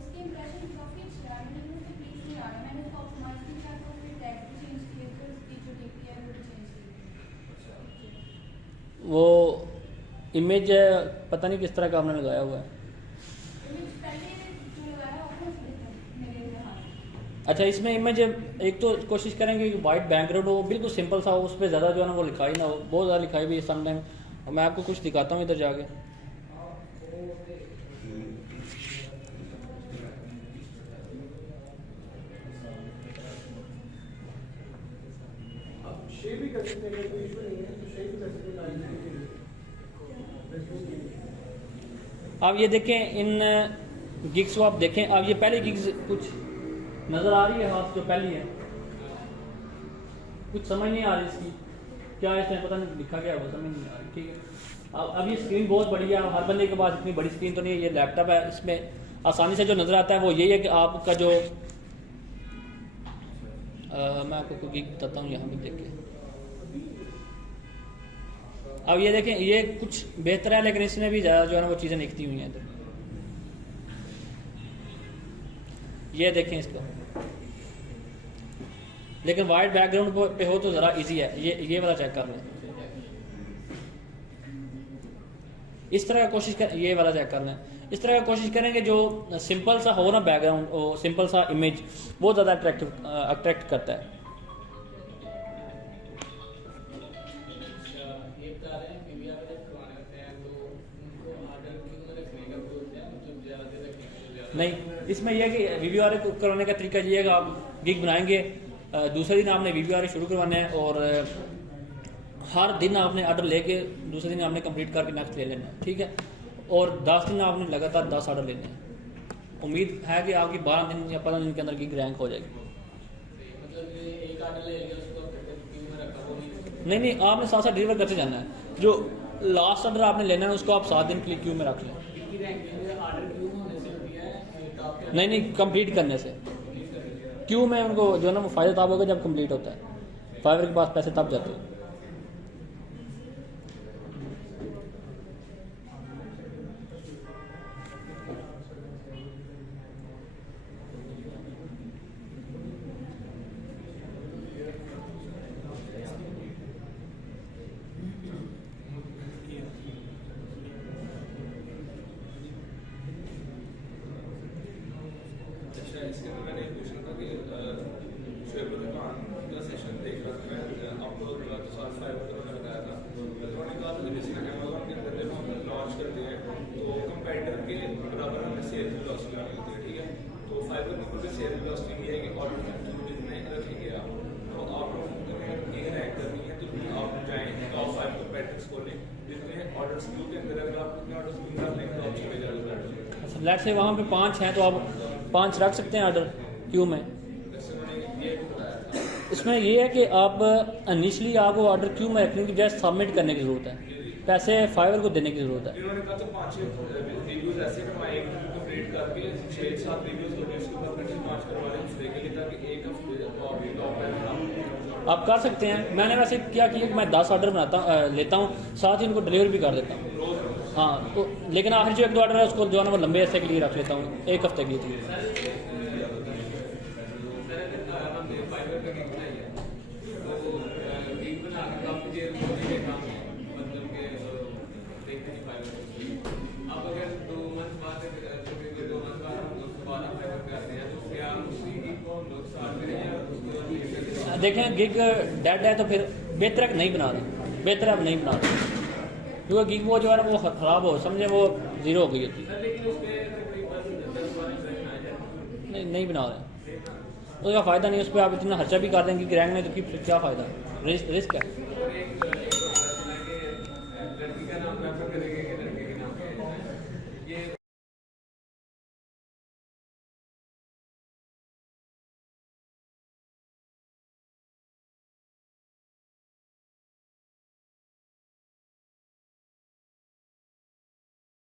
उसके इंप्रेशन काफ़ी अच्छे आ रहे हैं, लेकिन उससे क्लिक नहीं आ रहा। मैंने उसको ऑप्टिमाइज भी किया तो फिर टैग भी चेंज किए, फिर उसकी जो टिक है वो भी चेंज की। वो इमेज पता नहीं किस तरह का आपने लगाया हुआ है। इमेज पहले जो लगाया वो मेरे हाथ में। अच्छा, इसमें इमेज एक तो कोशिश करेंगे कि वाइट बैकग्राउंड हो, बिल्कुल सिंपल सा हो, उस पर ज़्यादा जो है ना वो लिखाई ना हो, बहुत ज़्यादा लिखाई भी है समटाइम। और मैं आपको कुछ दिखाता हूँ इधर जाके। आप शेयर भी कर सकते हैं, कोई इशू नहीं है, तो शेयर भी कर सकते हैं। अब ये देखें, इन गिग्स को आप देखें। अब ये पहले गिग्स कुछ नज़र आ रही है, हाथ जो पहली है कुछ समझ नहीं आ रही इसकी क्या इसमें पता नहीं लिखा गया, वो समझ नहीं आ रही। ठीक है, अब ये स्क्रीन बहुत बड़ी है, हर बंदे के पास इतनी बड़ी स्क्रीन तो नहीं है। ये लैपटॉप है, इसमें आसानी से जो नज़र आता है वो यही है कि आपका जो मैं आपको कोई गिग बताता हूँ, यहाँ पे देखें। अब ये देखें, ये कुछ बेहतर है, लेकिन इसमें भी ज़्यादा जो है ना वो चीज़ें लिखती हुई हैं इधर। ये देखें इसको, लेकिन वाइट बैकग्राउंड पे हो तो ज़रा इजी है। ये वाला चेक कर लें, इस तरह का कोशिश कर, ये वाला चेक कर लें। इस तरह का कोशिश करें कि जो सिंपल सा हो ना बैकग्राउंड, सिंपल सा इमेज, वो ज़्यादा अट्रैक्ट करता है। नहीं, इसमें यह है कि वीवीआर कराने का तरीका ये है कि आप गिग बनाएंगे, दूसरे दिन आपने VBR शुरू करवाना है और हर दिन आपने ऑर्डर लेके दूसरे दिन आपने कंप्लीट करके नेक्स्ट ले लेना है, ठीक है। और 10 दिन आपने लगातार 10 ऑर्डर लेने हैं। उम्मीद है कि आपकी 12 दिन या 15 दिन के अंदर गिग रैंक हो जाएगी। नहीं, आपने साथ साथ डिलीवर करते जाना है। जो लास्ट ऑर्डर आपने लेना है उसको आप 7 दिन के लिए क्यू में रख लें। नहीं, कंप्लीट करने से। क्यू में उनको जो है ना वो फ़ायदा तब होगा जब कंप्लीट होता है। फाइवर के पास पैसे तब जाते हैं। इसके अंदर मैंने पूछना था कि शुएब रहमान का सेशन देख रहा था मैं, आपको तो साल 5 का मैंने बताया था, उन्होंने कहा था कि जैसे अमेज़न के अंदर जब हम लॉन्च करते हैं तो कंपेटिटर के बराबर हमें सेल वेलोसिटी आनी होती है, ठीक है। तो फाइबर की कोई सेल वेलोसिटी ये है कि ऑर्डर जितने रखेंगे आप, तो आप लोगों को ये रैंक करनी है तो आप जाएँ टॉप 5 कंपेटिटर्स खोलें जितने ऑर्डर्स क्यू के अंदर, अगर आप उतने ऑर्डर्स क्यू कर लेंगे तो आप चले जाएगा। लेट से वहाँ पे 5 हैं तो आप 5 रख सकते हैं ऑर्डर क्यू में। इसमें ये है कि आप इनिशियली आपको ऑर्डर क्यू में रखने की बजाय सबमिट करने की ज़रूरत है, पैसे फाइवर को देने की ज़रूरत है। इन्होंने कहा तो 5-6 रिव्यूज ऐसे करवाए, एक कंप्लीट करके 6-7 रिव्यूज होते हैं उसके ऊपर कंटिन्यू मार्च करवा रहे हैं दूसरे के लिए, ताकि एक हफ्ते आप कर सकते हैं। मैंने वैसे क्या किया कि मैं 10 ऑर्डर लेता हूँ, साथ ही उनको डिलीवर भी कर देता हूँ। हाँ तो लेकिन आखिर जो 1-2 ऑर्डर है उसको जो है ना वो लंबे अर्से के लिए रख लेता हूँ, 1 हफ्ते के लिए। देखें गिग डेड है तो फिर बेहतर है कि नहीं बना दें, बेहतर है अब नहीं बना दें, क्योंकि गिग वो जो है ना वो ख़राब हो समझे वो ज़ीरो हो गई होती है। नहीं बना रहे उसका फ़ायदा नहीं, उस पर आप इतना खर्चा भी कर देंगे कि रैंक में तो क्या फ़ायदा, रिस्क है।